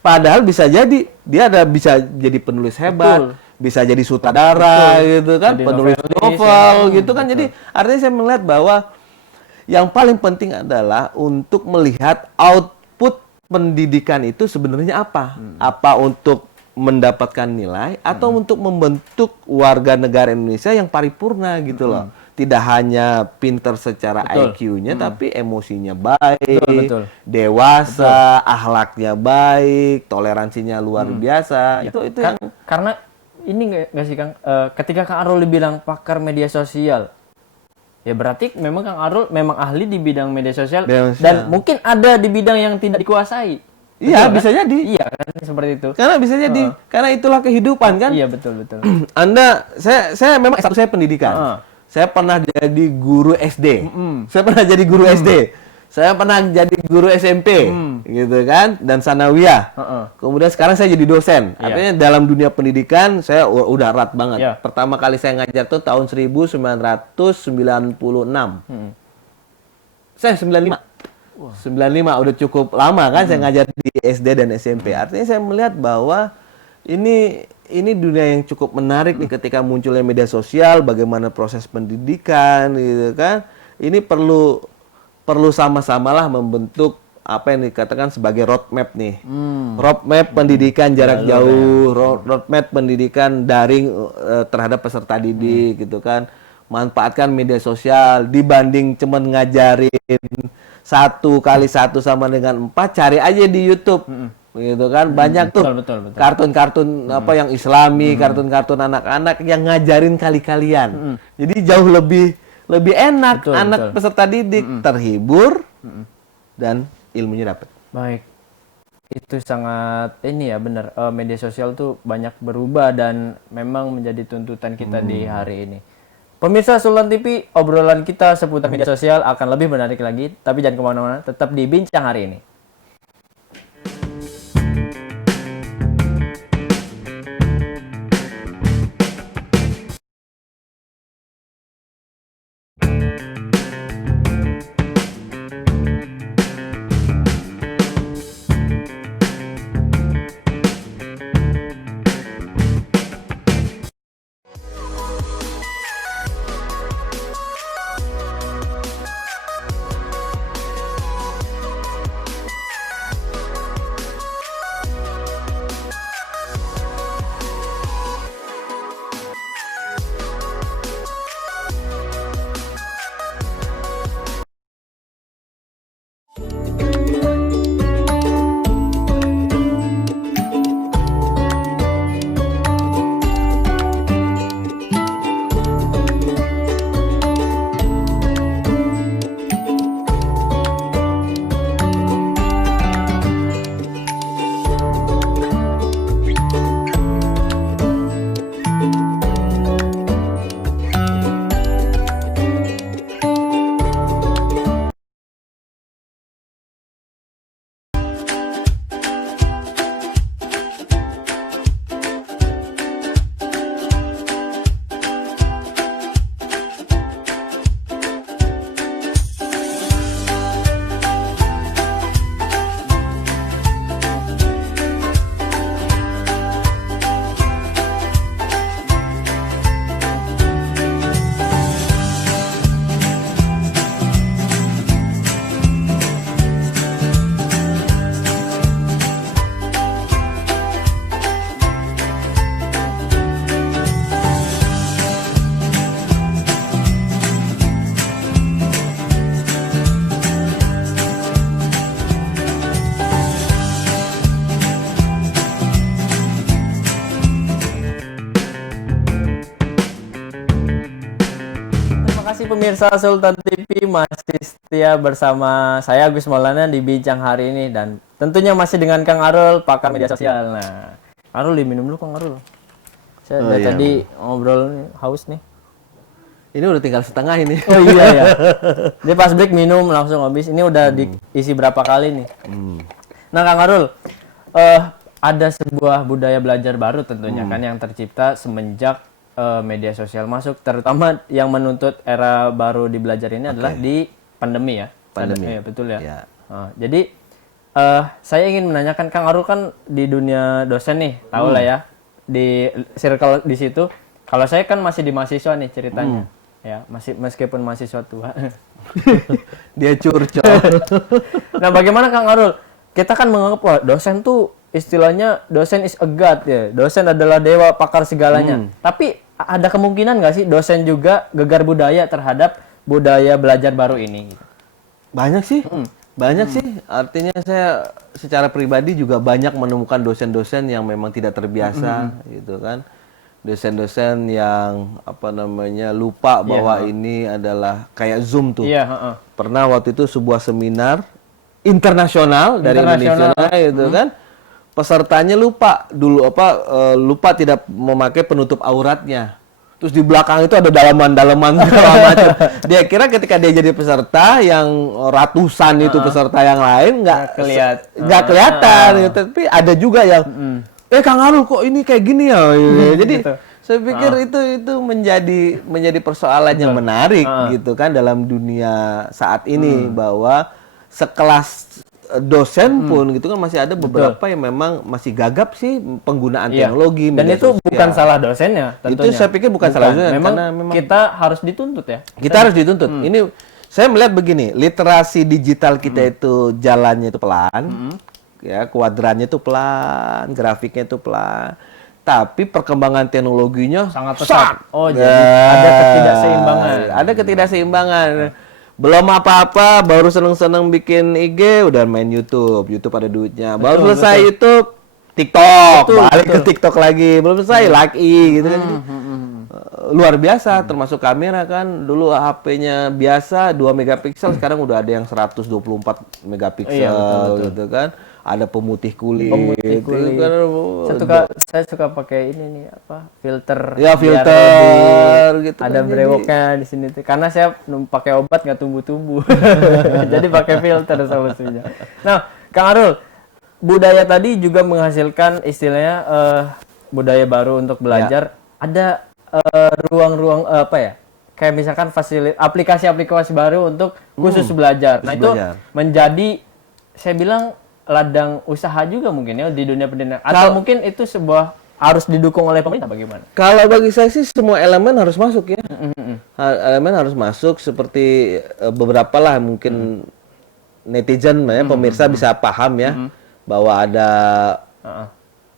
Padahal bisa jadi dia bisa jadi penulis hebat, Betul. bisa jadi sutradara, gitu kan, Jadi penulis novelis, novel, ya. gitu kan. Jadi artinya saya melihat bahwa yang paling penting adalah untuk melihat output pendidikan itu sebenarnya apa. Apa untuk mendapatkan nilai atau untuk membentuk warga negara Indonesia yang paripurna, gitu loh. Tidak hanya pinter secara Betul. IQ-nya, tapi emosinya baik, Betul. dewasa, akhlaknya baik, toleransinya luar biasa. Itu yang Karena ini nggak sih Kang, ketika Kang Arul dibilang pakar media sosial, ya berarti memang Kang Arul memang ahli di bidang media sosial, Media sosial. dan mungkin ada di bidang yang tidak dikuasai. Iya, Betul, bisa kan? jadi. Iya kan, seperti itu. Karena bisa jadi, karena itulah kehidupan kan. Iya betul. Saya memang S1 saya pendidikan. Saya pernah jadi guru SD. Saya pernah jadi guru SD. Saya pernah jadi guru SMP, gitu kan, dan sanawiyah. Kemudian sekarang saya jadi dosen. Iya. Artinya dalam dunia pendidikan saya udah erat banget. Iya. Pertama kali saya ngajar tuh tahun 1996. Saya 95. 95 udah cukup lama kan saya ngajar di SD dan SMP. Artinya saya melihat bahwa ini dunia yang cukup menarik nih ketika munculnya media sosial, bagaimana proses pendidikan gitu kan. Ini perlu sama-samalah membentuk apa yang dikatakan sebagai roadmap nih. Roadmap pendidikan jarak jauh, roadmap pendidikan daring terhadap peserta didik gitu kan. Manfaatkan media sosial dibanding cuman ngajarin 1 x 1 sama dengan 4, cari aja di YouTube. Gitu kan. Banyak tuh betul. kartun-kartun apa yang Islami, kartun-kartun anak-anak yang ngajarin kali-kalian. Jadi jauh lebih enak, anak peserta didik terhibur dan ilmunya dapat. Baik. Itu sangat ini ya benar. Media sosial tuh banyak berubah dan memang menjadi tuntutan kita di hari ini. Pemirsa Sultan TV, obrolan kita seputar media sosial akan lebih menarik lagi. Tapi jangan kemana-mana, tetap di Bincang hari ini. kasih pemirsa Sultan TV masih setia bersama saya Agus Maulana di Bincang hari ini dan tentunya masih dengan Kang Arul, pakar media sosial. Nah, Arul diminum dulu Kang Arul. Saya dari tadi ngobrol haus nih. Ini udah tinggal setengah ini. Oh iya ya. Dia pas break minum langsung habis. Ini udah diisi berapa kali nih. Nah Kang Arul, ada sebuah budaya belajar baru tentunya kan yang tercipta semenjak media sosial masuk, terutama yang menuntut era baru di belajar ini adalah di pandemi ya. Pandemi. Iya betul ya. Jadi saya ingin menanyakan Kang Arul kan di dunia dosen nih, tahu lah ya di circle di situ. Kalau saya kan masih di mahasiswa nih ceritanya. Ya, meskipun mahasiswa tua. Dia curcol. Nah, bagaimana Kang Arul? Kita kan menganggap wah, dosen tuh istilahnya dosen is a god ya. Dosen adalah dewa pakar segalanya. Tapi ada kemungkinan nggak sih dosen juga gegar budaya terhadap budaya belajar baru ini? Banyak sih. Banyak sih. Artinya saya secara pribadi juga banyak menemukan dosen-dosen yang memang tidak terbiasa gitu kan. Dosen-dosen yang apa namanya lupa bahwa ini adalah kayak Zoom tuh. Pernah waktu itu sebuah seminar internasional dari Indonesia gitu kan. Pesertanya lupa dulu lupa tidak memakai penutup auratnya. Terus di belakang itu ada dalaman-dalaman segala macam. Dia kira ketika dia jadi peserta yang ratusan itu peserta yang lain nggak kelihatan gitu. Tapi ada juga yang Kang Arul kok ini kayak gini ya. Jadi gitu. Saya pikir itu menjadi persoalan yang menarik gitu kan dalam dunia saat ini bahwa sekelas dosen pun gitu kan masih ada beberapa yang memang masih gagap sih penggunaan Iya. teknologi Dan media itu sosial. bukan salah dosennya tentunya. Itu saya pikir bukan salah dosen, Memang, karena memang kita harus dituntut ya. kita harus dituntut. Ini saya melihat begini, literasi digital kita itu jalannya itu pelan, ya kuadrannya itu pelan, grafiknya itu pelan, tapi perkembangan teknologinya Sangat pesat. Oh, jadi ada ketidakseimbangan. Ada ketidakseimbangan. Belum apa-apa, baru seneng-seneng bikin IG, udah main YouTube. YouTube ada duitnya. Baru selesai YouTube, TikTok, balik ke TikTok lagi. Belum selesai, like gitu kan. Jadi, luar biasa, termasuk kamera kan. Dulu HP-nya biasa 2 megapiksel, sekarang udah ada yang 124 megapiksel Iya, betul. gitu kan. Ada pemutih kulit. Pemutih gitu kulit. kan. Saya suka pakai ini nih apa? Filter. Ya, biar filter lebih gitu ada kan, brewoknya di sini tuh. Karena saya pakai obat nggak tumbuh-tumbuh. Jadi pakai filter solusinya. Nah, Kang Arul, budaya tadi juga menghasilkan istilahnya budaya baru untuk belajar. Ada ruang-ruang apa ya? Kayak misalkan aplikasi-aplikasi baru untuk khusus belajar. Nah, itu belajar. menjadi saya bilang ladang usaha juga mungkin ya di dunia pendidikan. Atau mungkin itu sebuah harus didukung oleh pemerintah bagaimana? Kalau bagi saya sih semua elemen harus masuk ya. Elemen harus masuk seperti beberapa lah mungkin netizen ya, pemirsa bisa paham ya bahwa ada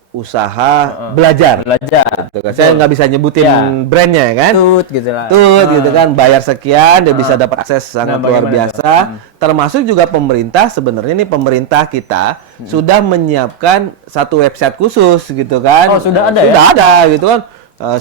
usaha belajar. Belajar. Gitu kan. Saya nggak bisa nyebutin Ya. brandnya ya kan. Tut gitu lah. Tut gitu kan, bayar sekian dia bisa dapat akses sangat Nah, luar bagaimana biasa. Termasuk juga pemerintah, sebenarnya ini pemerintah kita sudah menyiapkan satu website khusus gitu kan. Oh, sudah ada ya? Sudah ada gitu kan.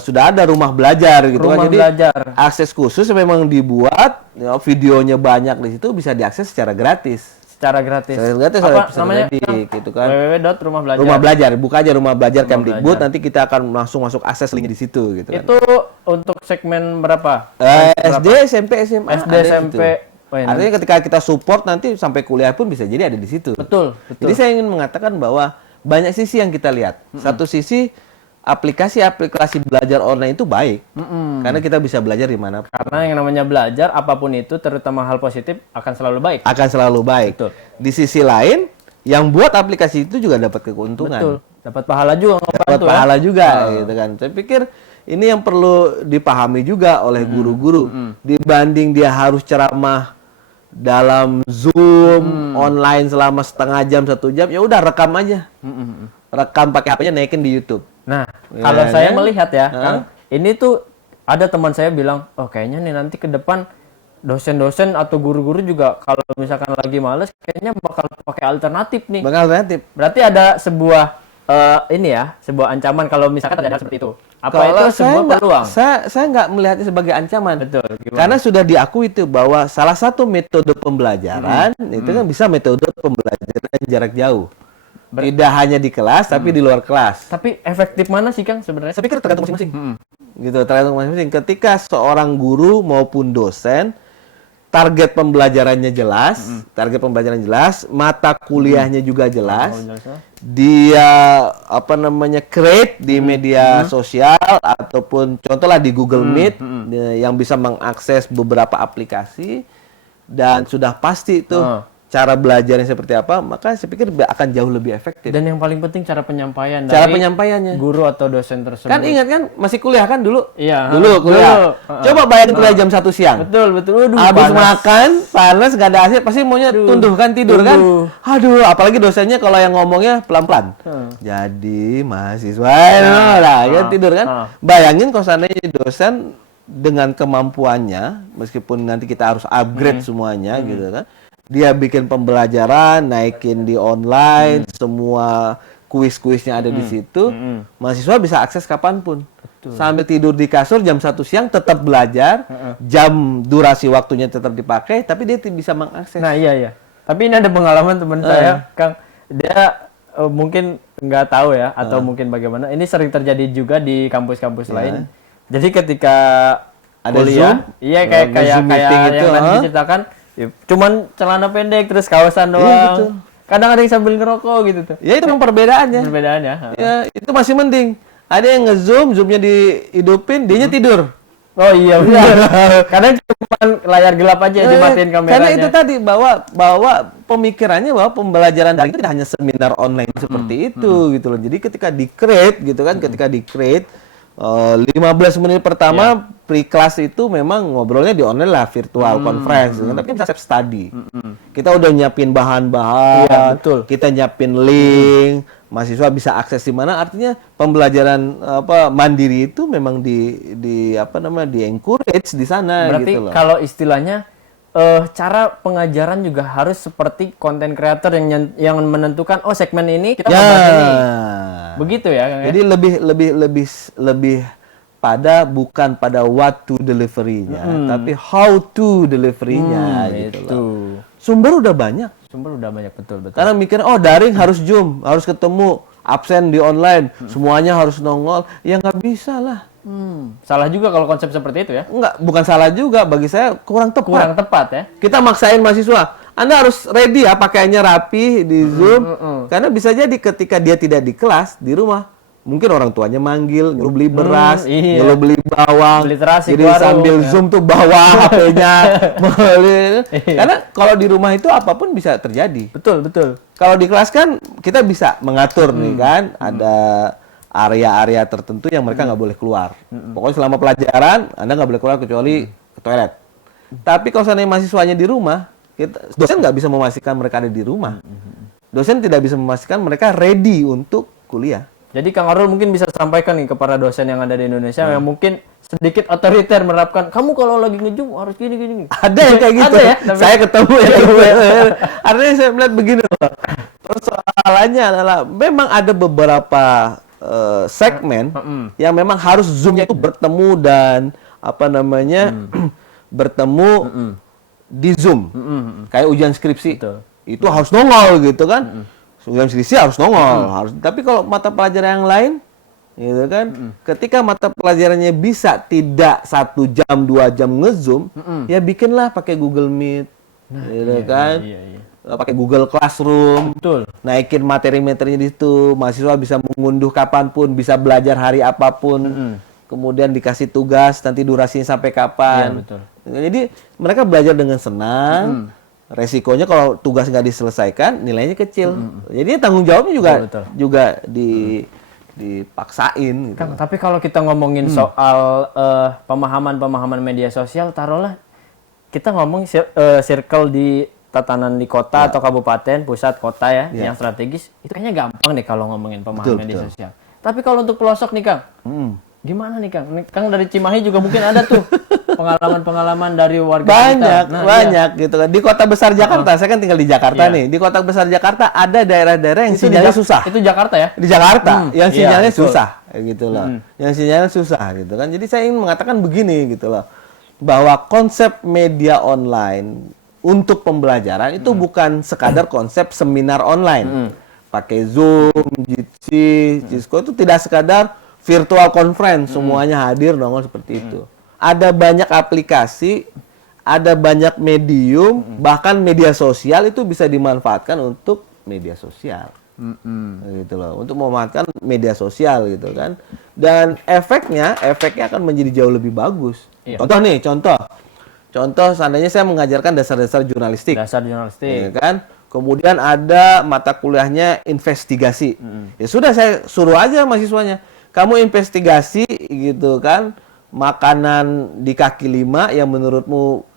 Sudah ada rumah belajar gitu kan. Rumah Jadi belajar. akses khusus memang dibuat, ya, videonya banyak di situ bisa diakses secara gratis. Secara gratis. Secara gratis Apa oleh namanya? Kemdikbud, gitu kan. www.rumahlbelajar. Rumah belajar, buka aja rumah belajar Rumah Kemdikbud, belajar. nanti kita akan langsung masuk akses link di situ gitu kan. Itu untuk segmen berapa? SD, SMP, SMA. SD, ada di SMP. situ. Oh, iya, Artinya ketika kita support nanti sampai kuliah pun bisa jadi ada di situ. Betul, betul. Jadi saya ingin mengatakan bahwa banyak sisi yang kita lihat. Satu sisi aplikasi-aplikasi belajar online itu baik. Karena kita bisa belajar di mana Karena yang namanya belajar apapun itu terutama hal positif akan selalu baik. akan selalu baik. Betul. Di sisi lain, yang buat aplikasi itu juga dapat keuntungan. Betul. Dapat pahala juga Dapat ngebantu ya. pahala juga gitu kan. Saya pikir ini yang perlu dipahami juga oleh guru-guru. Dibanding dia harus ceramah dalam Zoom online selama setengah jam, 1 jam, ya udah rekam aja. Rekam pakai HP-nya, naikin di YouTube. Nah, Ya, kalau saya kan? melihat ya, Kang, ini tuh ada teman saya bilang, oh kayaknya nih nanti ke depan dosen-dosen atau guru-guru juga kalau misalkan lagi males, kayaknya bakal pakai alternatif nih. Bakal alternatif. Berarti ada sebuah ini ya, sebuah ancaman kalau misalkan terjadi hal seperti itu. Apa Kalau itu sebuah peluang? saya nggak melihatnya sebagai ancaman. Betul. Gimana? Karena sudah diakui itu bahwa salah satu metode pembelajaran itu kan bisa metode pembelajaran jarak jauh. Tidak hanya di kelas, tapi di luar kelas. Tapi efektif mana sih Kang sebenarnya? Saya pikir tergantung masing-masing. Gitu, tergantung masing-masing. Ketika seorang guru maupun dosen target pembelajarannya jelas, mata kuliahnya juga jelas. Dia create di media sosial ataupun contohlah di Google Meet yang bisa mengakses beberapa aplikasi dan sudah pasti itu cara belajarnya seperti apa, maka saya pikir akan jauh lebih efektif. Dan yang paling penting cara penyampaian Cara dari penyampaiannya. guru atau dosen tersebut. Kan ingat kan masih kuliah kan dulu? Iya. Dulu kuliah. Coba bayangin kuliah jam 1 siang. Betul. Waduh, Habis panas. makan, panas, gak ada AC, pasti maunya tunduh kan, tidur kan? Aduh, apalagi dosennya kalau yang ngomongnya pelan-pelan. Jadi mahasiswa, ya tidur kan? Bayangin kalau seandainya dosen dengan kemampuannya, meskipun nanti kita harus upgrade semuanya gitu kan. Dia bikin pembelajaran, naikin di online, semua kuis-kuisnya ada di situ. Mahasiswa bisa akses kapanpun. Sambil tidur di kasur jam 1 siang tetap belajar, jam durasi waktunya tetap dipakai, tapi dia bisa mengakses. Nah iya. Tapi ini ada pengalaman teman saya, Kang. Dia mungkin nggak tahu ya, atau mungkin bagaimana. Ini sering terjadi juga di kampus-kampus lain. Jadi ketika Ada kuliah, Zoom? iya kayak Zoom meeting yang itu, tadi diceritakan, ya, cuman celana pendek terus kawasan doang. betul. Kadang ada yang sambil ngerokok gitu tuh. Ya itu memang perbedaannya. Perbedaannya. Ya, itu masih mending. Ada yang nge-zoom, zoomnya dihidupin, dianya tidur. Oh iya benar. Kadang cuma layar gelap aja dimatiin kameranya. Karena itu tadi bahwa pemikirannya bahwa pembelajaran daring itu tidak hanya seminar online seperti itu gitu loh. Jadi ketika di-create gitu kan, ketika di-create 15 menit pertama pre-class itu memang ngobrolnya di online lah, virtual conference gitu kan. Tapi bisa self study. Kita udah nyiapin bahan-bahan, Iya, betul. kita nyiapin link, mahasiswa bisa akses di mana. Artinya pembelajaran mandiri itu memang di encourage di sana. Berarti gitu loh. kalau istilahnya cara pengajaran juga harus seperti content creator yang menentukan segmen ini kita mau bahas ini. Begitu ya, Kang? Jadi lebih bukan pada what to delivery-nya, tapi how to delivery-nya gitu Itu. loh. Sumber udah banyak. Sumber udah banyak betul. Karena mikir daring harus Zoom, harus ketemu, absen di online, semuanya harus nongol. Ya nggak bisa lah. Salah juga kalau konsep seperti itu ya. Enggak, bukan salah juga, bagi saya kurang tepat. Kurang tepat ya. Kita maksain mahasiswa, Anda harus ready ya, pakaiannya rapi di Zoom. Karena bisa jadi ketika dia tidak di kelas, di rumah, mungkin orang tuanya manggil, nyuruh beli beras, iya. nyuruh beli bawang. Beli terasi Jadi ke warung, sambil ya. Zoom tuh bawa HP-nya. Karena kalau di rumah itu apapun bisa terjadi. Betul. Kalau di kelas kan kita bisa mengatur nih kan, ada area-area tertentu yang mereka nggak boleh keluar. Pokoknya selama pelajaran, Anda nggak boleh keluar kecuali ke toilet. Tapi kalau seandainya mahasiswanya di rumah, dosen nggak bisa memastikan mereka ada di rumah. Dosen tidak bisa memastikan mereka ready untuk kuliah. Jadi Kang Arul mungkin bisa sampaikan nih kepada dosen yang ada di Indonesia yang mungkin sedikit otoriter menerapkan, kamu kalau lagi nge-Zoom harus gini. Ada yang kayak gitu. Ada ya? Tapi- Saya ketemu ya. Artinya saya melihat begini loh. Persoalannya adalah memang ada beberapa segmen yang memang harus Zoom-nya itu bertemu dan bertemu di Zoom. Kayak ujian skripsi. Betul. Itu harus nongol gitu kan. Ujian skripsi harus nongol, Tapi kalau mata pelajaran yang lain gitu kan, ketika mata pelajarannya bisa tidak 1 jam 2 jam nge-Zoom, ya bikinlah pakai Google Meet, gitu kan. Iya. Pakai Google Classroom, Betul. naikin materi-materinya di situ, mahasiswa bisa mengunduh kapanpun, bisa belajar hari apapun, kemudian dikasih tugas, nanti durasinya sampai kapan. Iya, betul. Jadi mereka belajar dengan senang, resikonya kalau tugas nggak diselesaikan, nilainya kecil. Jadi tanggung jawabnya Betul. juga dipaksain. Gitu. Kang, tapi kalau kita ngomongin soal pemahaman media sosial, taruhlah kita ngomong circle di tatanan di kota atau kabupaten, pusat kota ya, yang strategis, itu kayaknya gampang nih kalau ngomongin pemahaman media sosial. Tapi kalau untuk pelosok nih Kang, gimana nih Kang? Kang dari Cimahi juga mungkin ada tuh pengalaman-pengalaman dari warga sekitar. Banyak gitu kan. Di kota besar Jakarta, saya kan tinggal di Jakarta nih. Di kota besar Jakarta ada daerah-daerah yang sinyalnya susah. Itu Jakarta ya? Di Jakarta yang sinyalnya betul. susah gitu loh. Yang sinyalnya susah gitu kan. Jadi saya ingin mengatakan begini gitu loh. Bahwa konsep media online untuk pembelajaran itu bukan sekadar konsep seminar online. Pakai Zoom, Jitsi, Cisco itu tidak sekadar virtual conference semuanya hadir nongol seperti itu. Ada banyak aplikasi, ada banyak medium, bahkan media sosial itu bisa dimanfaatkan untuk media sosial. Gitu loh, untuk memanfaatkan media sosial gitu kan. Dan efeknya akan menjadi jauh lebih bagus. Iya. Contoh seandainya saya mengajarkan dasar-dasar jurnalistik. Dasar jurnalistik. Ya kan? Kemudian ada mata kuliahnya investigasi. Ya sudah saya suruh aja mahasiswanya, kamu investigasi gitu kan, makanan di kaki 5 yang menurutmu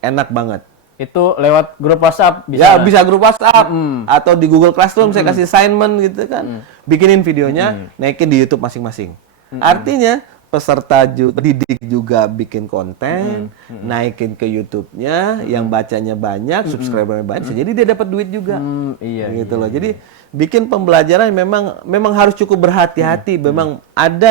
enak banget. Itu lewat grup WhatsApp bisa. Ya bisa grup WhatsApp atau di Google Classroom saya kasih assignment gitu kan. Bikinin videonya, naikin di YouTube masing-masing. Artinya peserta didik juga bikin konten, naikin ke YouTube-nya, yang bacanya banyak, subscribernya banyak, jadi dia dapat duit juga. Iya. Gitu loh. Jadi bikin pembelajaran memang harus cukup berhati-hati. Memang ada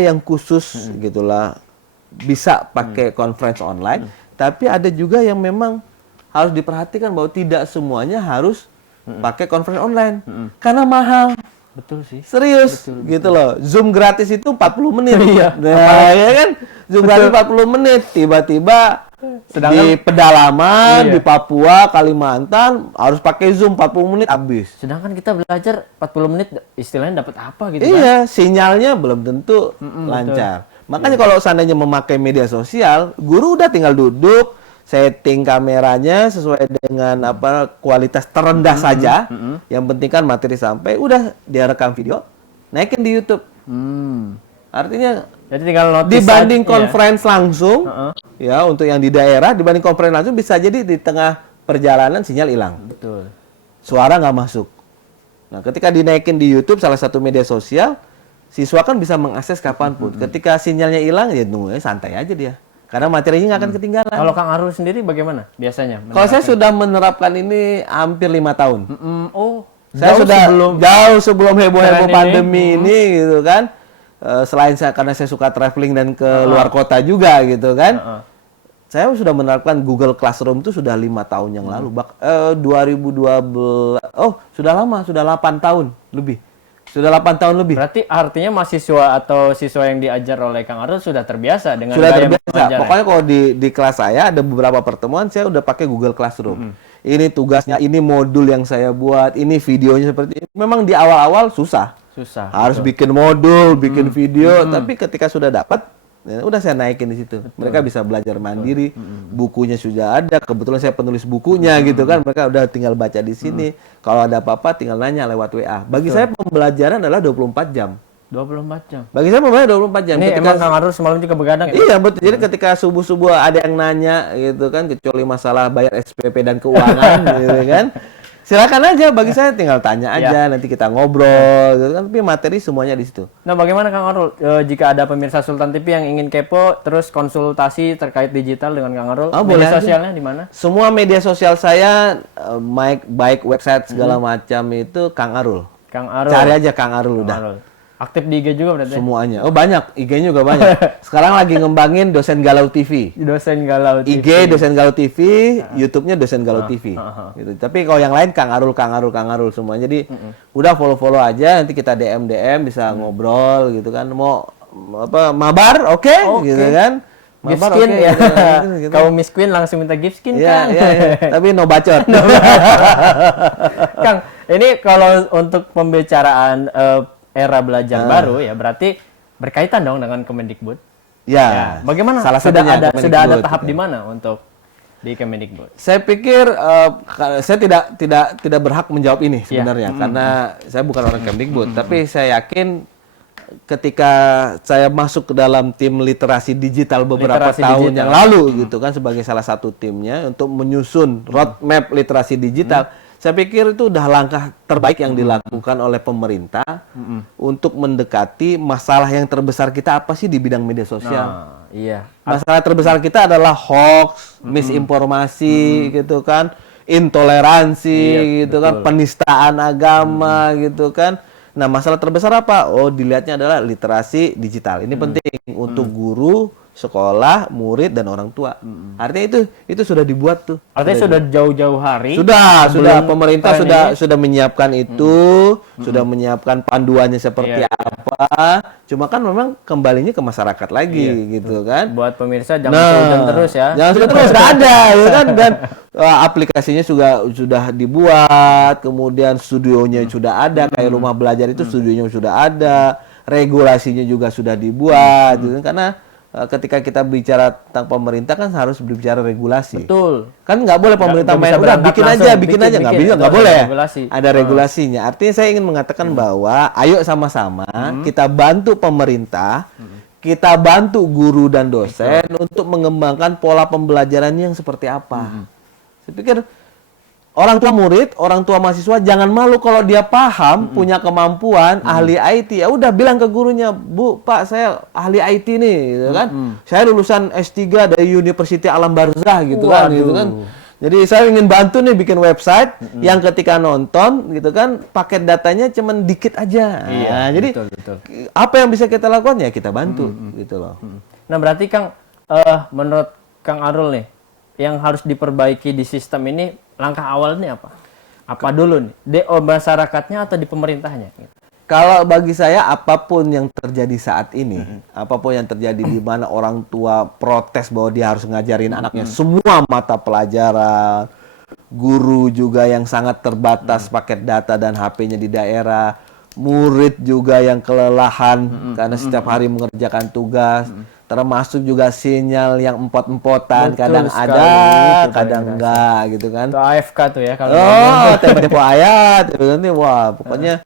yang khusus gitulah bisa pakai conference online, tapi ada juga yang memang harus diperhatikan bahwa tidak semuanya harus pakai conference online karena mahal. Betul sih. Serius gitu loh. Zoom gratis itu 40 menit. Iya. Nah, ya kan? Zoom gratis 40 menit, tiba-tiba di pedalaman di Papua, Kalimantan harus pakai Zoom 40 menit habis. Sedangkan kita belajar 40 menit istilahnya dapat apa gitu kan? Iya, sinyalnya belum tentu lancar. Makanya kalau seandainya memakai media sosial, guru udah tinggal duduk, setting kameranya sesuai dengan kualitas terendah saja. Yang penting kan materi sampai, udah dia rekam video, naikin di YouTube. Artinya jadi tinggal notice dibanding aja, conference langsung, ya untuk yang di daerah, dibanding conference langsung bisa jadi di tengah perjalanan sinyal hilang. Betul. Suara nggak masuk. Nah, ketika dinaikin di YouTube, salah satu media sosial, siswa kan bisa mengakses kapanpun. Ketika sinyalnya hilang, ya nunggu santai aja dia. Karena materinya nggak akan ketinggalan. Kalau Kang Arul sendiri bagaimana biasanya? Kalau saya sudah menerapkan ini hampir 5 tahun. Saya jauh sudah jauh sebelum heboh-heboh Tren pandemi ini gitu kan. Selain karena saya suka traveling dan ke luar kota juga gitu kan. Saya sudah menerapkan Google Classroom itu sudah 5 tahun yang lalu. 2012, sudah lama, sudah 8 tahun lebih. Sudah 8 tahun lebih. Berarti artinya mahasiswa atau siswa yang diajar oleh Kang Arul sudah terbiasa dengan Sudah gaya terbiasa. mengajar, Pokoknya kalau di kelas saya ada beberapa pertemuan saya udah pakai Google Classroom. Ini tugasnya, ini modul yang saya buat, ini videonya seperti ini. Memang di awal-awal susah. Harus bikin modul, bikin video, tapi ketika sudah dapat, ya udah saya naikin di situ. Mereka bisa belajar mandiri, bukunya sudah ada. Kebetulan saya penulis bukunya gitu kan. Mereka udah tinggal baca di sini. Kalau ada apa-apa tinggal nanya lewat WA. Bagi saya pembelajaran adalah 24 jam. 24 jam. Bagi saya pembelajaran 24 jam. Ini emang Kang Arul semalam juga begadang ya? Iya betul. Jadi ketika subuh-subuh ada yang nanya gitu kan, kecuali masalah bayar SPP dan keuangan gitu kan. Silakan aja, bagi saya tinggal tanya aja, nanti kita ngobrol gitu kan. Tapi materi semuanya di situ. Nah, bagaimana Kang Arul jika ada pemirsa Sultan TV yang ingin kepo terus konsultasi terkait digital dengan Kang Arul? Boleh media aja. sosialnya di mana? Semua media sosial saya baik website segala macam itu Kang Arul. Kang Arul. Cari aja Kang Arul udah. Arul. Aktif di IG juga berarti? Semuanya. Oh banyak, IG-nya juga banyak. Sekarang lagi ngembangin Dosen Galau TV. Dosen Galau TV. IG Dosen Galau TV, YouTube-nya Dosen Galau TV. Gitu. Tapi kalau yang lain Kang Arul semua. Jadi udah follow aja, nanti kita DM bisa ngobrol gitu kan. Mau mabar, oke, gitu kan. Gift Mabar, skin oke, ya. gitu. Kamu Miss Queen langsung minta gift skin kan? Iya. Tapi no bacot. Kang, ini kalau untuk pembicaraan era belajar baru ya, berarti berkaitan dong dengan Kemendikbud. Ya. Bagaimana? Salah sudah satunya ada Kemendikbud, tahap gitu. di mana untuk di Kemendikbud? Saya pikir saya tidak berhak menjawab ini sebenarnya karena saya bukan orang Kemdikbud, tapi saya yakin ketika saya masuk ke dalam tim literasi digital beberapa tahun yang lalu gitu kan sebagai salah satu timnya untuk menyusun roadmap literasi digital. Saya pikir itu udah langkah terbaik yang dilakukan oleh pemerintah untuk mendekati masalah yang terbesar kita apa sih di bidang media sosial. Nah, iya. Masalah terbesar kita adalah hoax, misinformasi gitu kan, intoleransi gitu kan, penistaan agama gitu kan. Nah, masalah terbesar apa? Oh, dilihatnya adalah literasi digital. Ini penting untuk guru, sekolah, murid dan orang tua. Artinya itu sudah dibuat tuh. Artinya sudah jauh-jauh hari. Sudah pemerintah sudah menyiapkan itu, sudah menyiapkan panduannya seperti apa. Cuma kan memang kembalinya ke masyarakat lagi gitu kan. Buat pemirsa jangan seuzon terus ya. Jangan seuzon terus, sudah ada ya kan, dan aplikasinya sudah dibuat, kemudian studionya sudah ada, kayak rumah belajar itu studionya sudah ada, regulasinya juga sudah dibuat gitu kan. Karena ketika kita bicara tentang pemerintah kan harus berbicara regulasi. Betul. Kan nggak boleh pemerintah main udah bikin aja, nggak bisa, nggak boleh. Ada regulasinya. Artinya saya ingin mengatakan bahwa ayo sama-sama kita bantu pemerintah, kita bantu guru dan dosen untuk mengembangkan pola pembelajaran yang seperti apa. Saya pikir orang tua murid, orang tua mahasiswa jangan malu kalau dia paham, punya kemampuan, ahli IT. Ya udah bilang ke gurunya, "Bu, Pak, saya ahli IT nih," gitu kan. Saya lulusan S3 dari University Alam Barzah gitu kan, gitu kan. Jadi saya ingin bantu nih bikin website yang ketika nonton gitu kan, paket datanya cuman dikit aja. Iya, Nah, jadi betul. apa yang bisa kita lakukan ya kita bantu gitu loh. Nah, berarti Kang menurut Kang Arul nih yang harus diperbaiki di sistem ini, langkah awalnya apa? Apa dulu nih? Di masyarakatnya atau di pemerintahnya? Kalau bagi saya apapun yang terjadi saat ini, apapun yang terjadi di mana orang tua protes bahwa dia harus ngajarin anaknya semua mata pelajaran, guru juga yang sangat terbatas paket data dan HP-nya di daerah, murid juga yang kelelahan karena setiap hari mengerjakan tugas, termasuk juga sinyal yang empot-empotan, Betul kadang sekali, ada, itu kadang paling enggak gitu kan. Itu AFK tuh ya kalau Oh, tempo-tempo ayat gitu nanti. Wah, pokoknya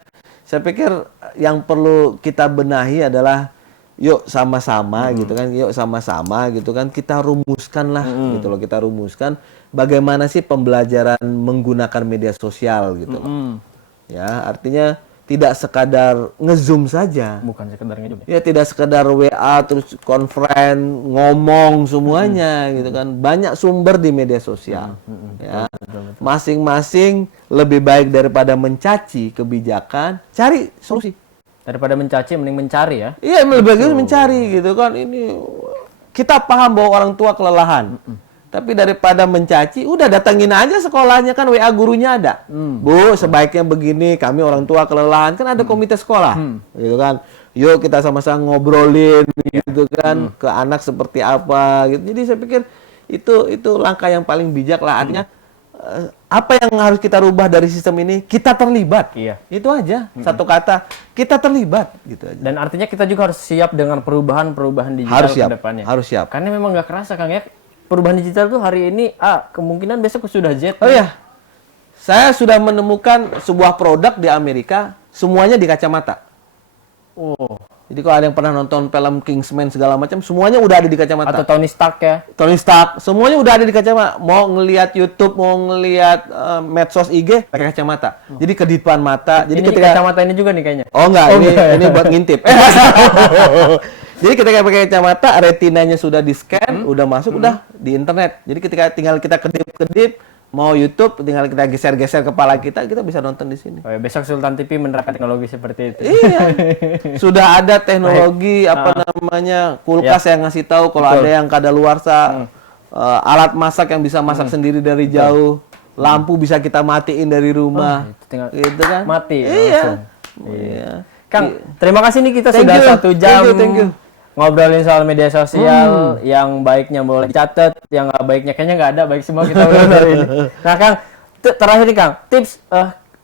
saya pikir yang perlu kita benahi adalah yuk sama-sama gitu kan. Yuk sama-sama gitu kan kita rumuskan lah gitu loh. Kita rumuskan bagaimana sih pembelajaran menggunakan media sosial gitu loh. Ya, artinya tidak sekadar nge-zoom saja. bukan sekedar ngejum. Ya tidak sekedar WA terus konferen ngomong semuanya gitu kan. Banyak sumber di media sosial. Ya. Masing-masing lebih baik daripada mencaci kebijakan, cari solusi. Daripada mencaci mending mencari ya. Iya, lebih baik mencari gitu kan. Ini kita paham bahwa orang tua kelelahan. Tapi daripada mencaci, udah datengin aja sekolahnya kan WA gurunya ada. Bu, sebaiknya begini, kami orang tua kelelahan kan ada komite sekolah, gitu kan. Yuk kita sama-sama ngobrolin, gitu kan, ke anak seperti apa, gitu. Jadi saya pikir itu langkah yang paling bijak lah. Artinya apa yang harus kita rubah dari sistem ini? Kita terlibat. Iya. Itu aja. Satu kata, kita terlibat, gitu aja. Dan artinya kita juga harus siap dengan perubahan-perubahan digital Harus siap. ke depannya. Harus siap. Karena memang nggak kerasa Kang ya. Perubahan digital tuh hari ini A, kemungkinan besok sudah Z. Oh iya, saya sudah menemukan sebuah produk di Amerika, semuanya di kacamata. Oh. Jadi kalau ada yang pernah nonton film Kingsman segala macam, semuanya udah ada di kacamata. Atau Tony Stark ya. Tony Stark, semuanya udah ada di kacamata. Mau ngelihat YouTube, mau ngelihat medsos IG, pakai kacamata. Jadi kedipan mata. Jadi Ini ketika kacamata ini juga nih kayaknya. Oh enggak, Oh, ini enggak ya? ini buat ngintip. Jadi ketika pakai kacamata, retinanya sudah di-scan, udah masuk, udah di internet. Jadi ketika tinggal kita kedip-kedip, mau YouTube, tinggal kita geser-geser kepala kita bisa nonton di sini. Oh ya, besok Sultan TV menerapkan teknologi seperti itu. Iya. Sudah ada teknologi apa namanya, kulkas yang ngasih tahu kalau ada yang kadaluarsa, alat masak yang bisa masak sendiri dari jauh, lampu bisa kita matiin dari rumah. Itu tinggal Gitu kan? mati Iya. langsung. Iya. Kang, terima kasih nih kita Thank sudah you. 1 jam Thank you. ngobrolin soal media sosial. Yang baiknya boleh dicatat, yang nggak baiknya kayaknya nggak ada, baik semua kita udah hari ini. Nah Kang, terakhir nih Kang, tips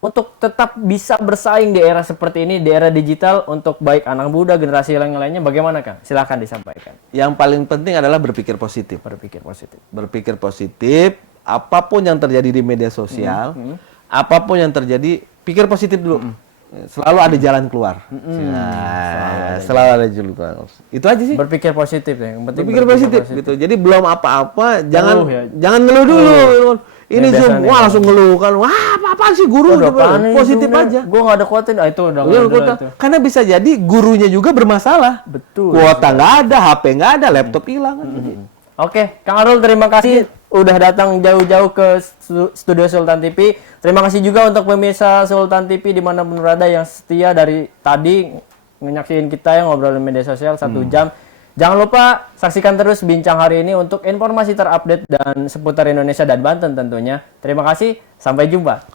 untuk tetap bisa bersaing di era seperti ini, di era digital, untuk baik anak muda, generasi yang lainnya, bagaimana Kang? Silahkan disampaikan. Yang paling penting adalah berpikir positif. Berpikir positif. Berpikir positif, apapun yang terjadi di media sosial, apapun yang terjadi, pikir positif dulu. Selalu ada jalan keluar. Nah, selalu ada jalan keluar. Itu aja sih. Berpikir positif ya. Yang penting Berpikir positif gitu. Jadi belum apa-apa, jangan ya. jangan ngeluh dulu. Ini Ya, Zoom, biasa nih, wah langsung ngeluh kan. Wah, apa sih guru Udah gitu. apaan Positif ini, aja. Gue nggak ada kuota, itu udah Iya, nggak ada itu. karena bisa jadi gurunya juga bermasalah. Betul. Kuota nggak ada, HP nggak ada, laptop hilang kan. Oke, Kang Arul terima kasih udah datang jauh-jauh ke studio Sultan TV. Terima kasih juga untuk pemirsa Sultan TV dimanapun berada yang setia dari tadi menyaksikan kita yang ngobrolin media sosial 1 jam. Jangan lupa saksikan terus Bincang Hari ini untuk informasi terupdate dan seputar Indonesia dan Banten tentunya. Terima kasih, sampai jumpa.